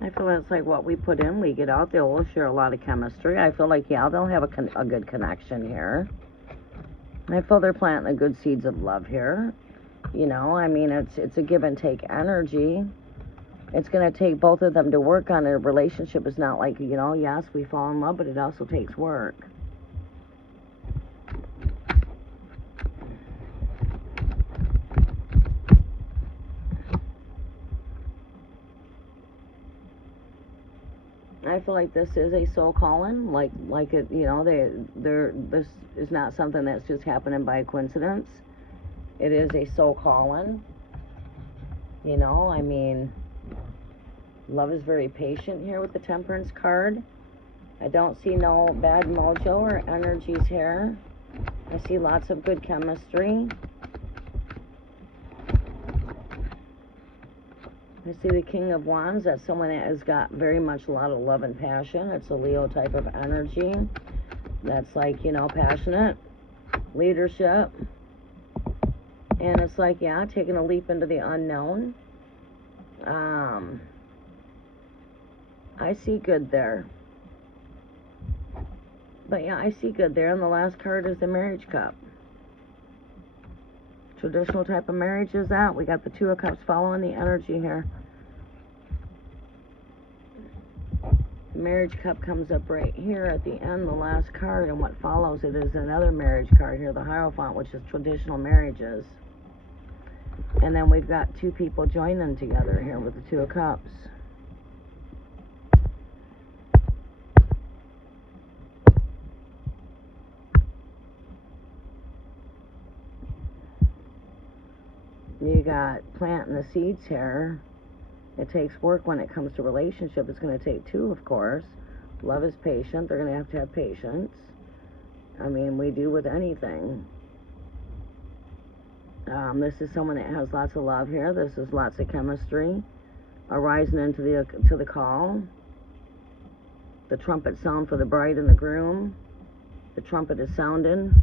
I feel it's like what we put in, we get out. They will share a lot of chemistry. I feel like, yeah, they'll have a good connection here. I feel they're planting the good seeds of love here. You know, I mean, it's a give and take energy. It's going to take both of them to work on it. A relationship is not like, you know, yes, we fall in love, but it also takes work. I feel like this is a soul calling, like it, you know, this is not something that's just happening by coincidence. It is a soul calling. You know, I mean, love is very patient here with the Temperance card. I don't see no bad mojo or energies here. I see lots of good chemistry. I see the King of Wands. That's someone that has got very much a lot of love and passion. It's a Leo type of energy. That's like, you know, passionate, leadership. And it's like, yeah, taking a leap into the unknown. I see good there. But yeah, I see good there. And the last card is the marriage cup. Traditional type of marriage is out. We got the Two of Cups following the energy here. The marriage cup comes up right here at the end, the last card, and what follows it is another marriage card here, the Hierophant, which is traditional marriages. And then we've got two people joining together here with the Two of Cups. You got planting the seeds here. It takes work when it comes to relationship. It's going to take two, of course. Love is patient. They're going to have patience. I mean, we do with anything. This is someone that has lots of love here. This is lots of chemistry arising into the call. The trumpet sound for the bride and the groom. The trumpet is sounding.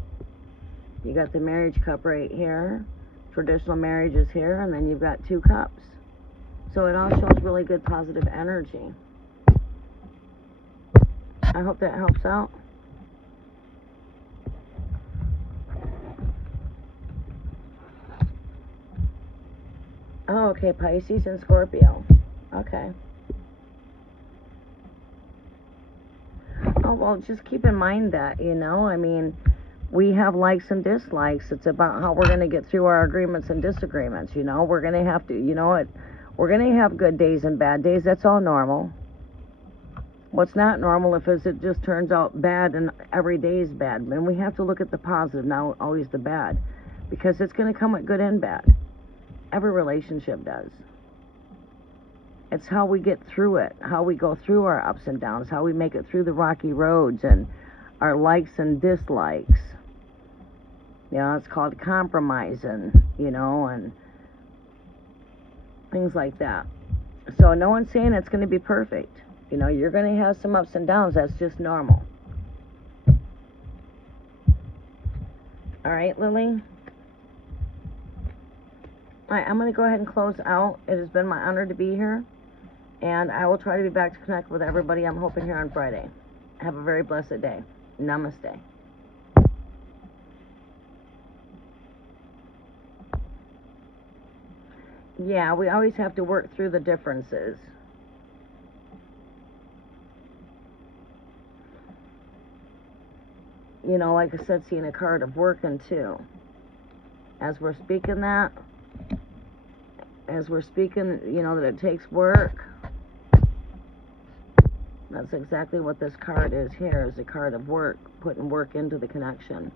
You got the marriage cup right here. Traditional marriage is here, and then you've got two cups. So it all shows really good positive energy. I hope that helps out. Oh, okay, Pisces and Scorpio. Okay. Oh, well, just keep in mind that, you know, I mean, we have likes and dislikes. It's about how we're going to get through our agreements and disagreements, you know. We're going to have to, you know what, we're going to have good days and bad days. That's all normal. What's not normal is it just turns out bad and every day is bad. And we have to look at the positive, not always the bad, because it's going to come with good and bad. Every relationship does. It's how we get through it, how we go through our ups and downs, how we make it through the rocky roads and our likes and dislikes. You know, it's called compromising, you know, and things like that. So no one's saying it's going to be perfect. You know, you're going to have some ups and downs. That's just normal. All right, Lily? All right, I'm going to go ahead and close out. It has been my honor to be here. And I will try to be back to connect with everybody, I'm hoping, here on Friday. Have a very blessed day. Namaste. Yeah, we always have to work through the differences. You know, like I said, seeing a card of working too. As we're speaking, you know, that it takes work. That's exactly what this card is here, is a card of work, putting work into the connection.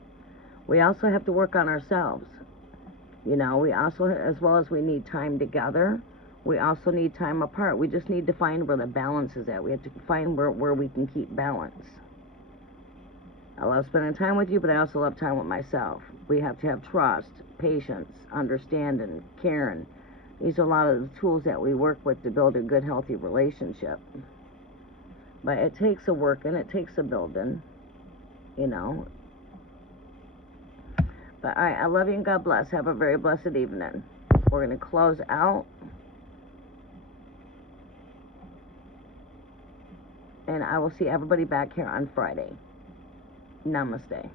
We also have to work on ourselves. You know, we also, as well as we need time together, we also need time apart. We just need to find where the balance is at. We have to find where we can keep balance. I love spending time with you, but I also love time with myself. We have to have trust, patience, understanding, caring. These are a lot of the tools that we work with to build a good, healthy relationship. But it takes a working, it takes a building, you know. But all right, I love you and God bless. Have a very blessed evening. We're going to close out. And I will see everybody back here on Friday. Namaste.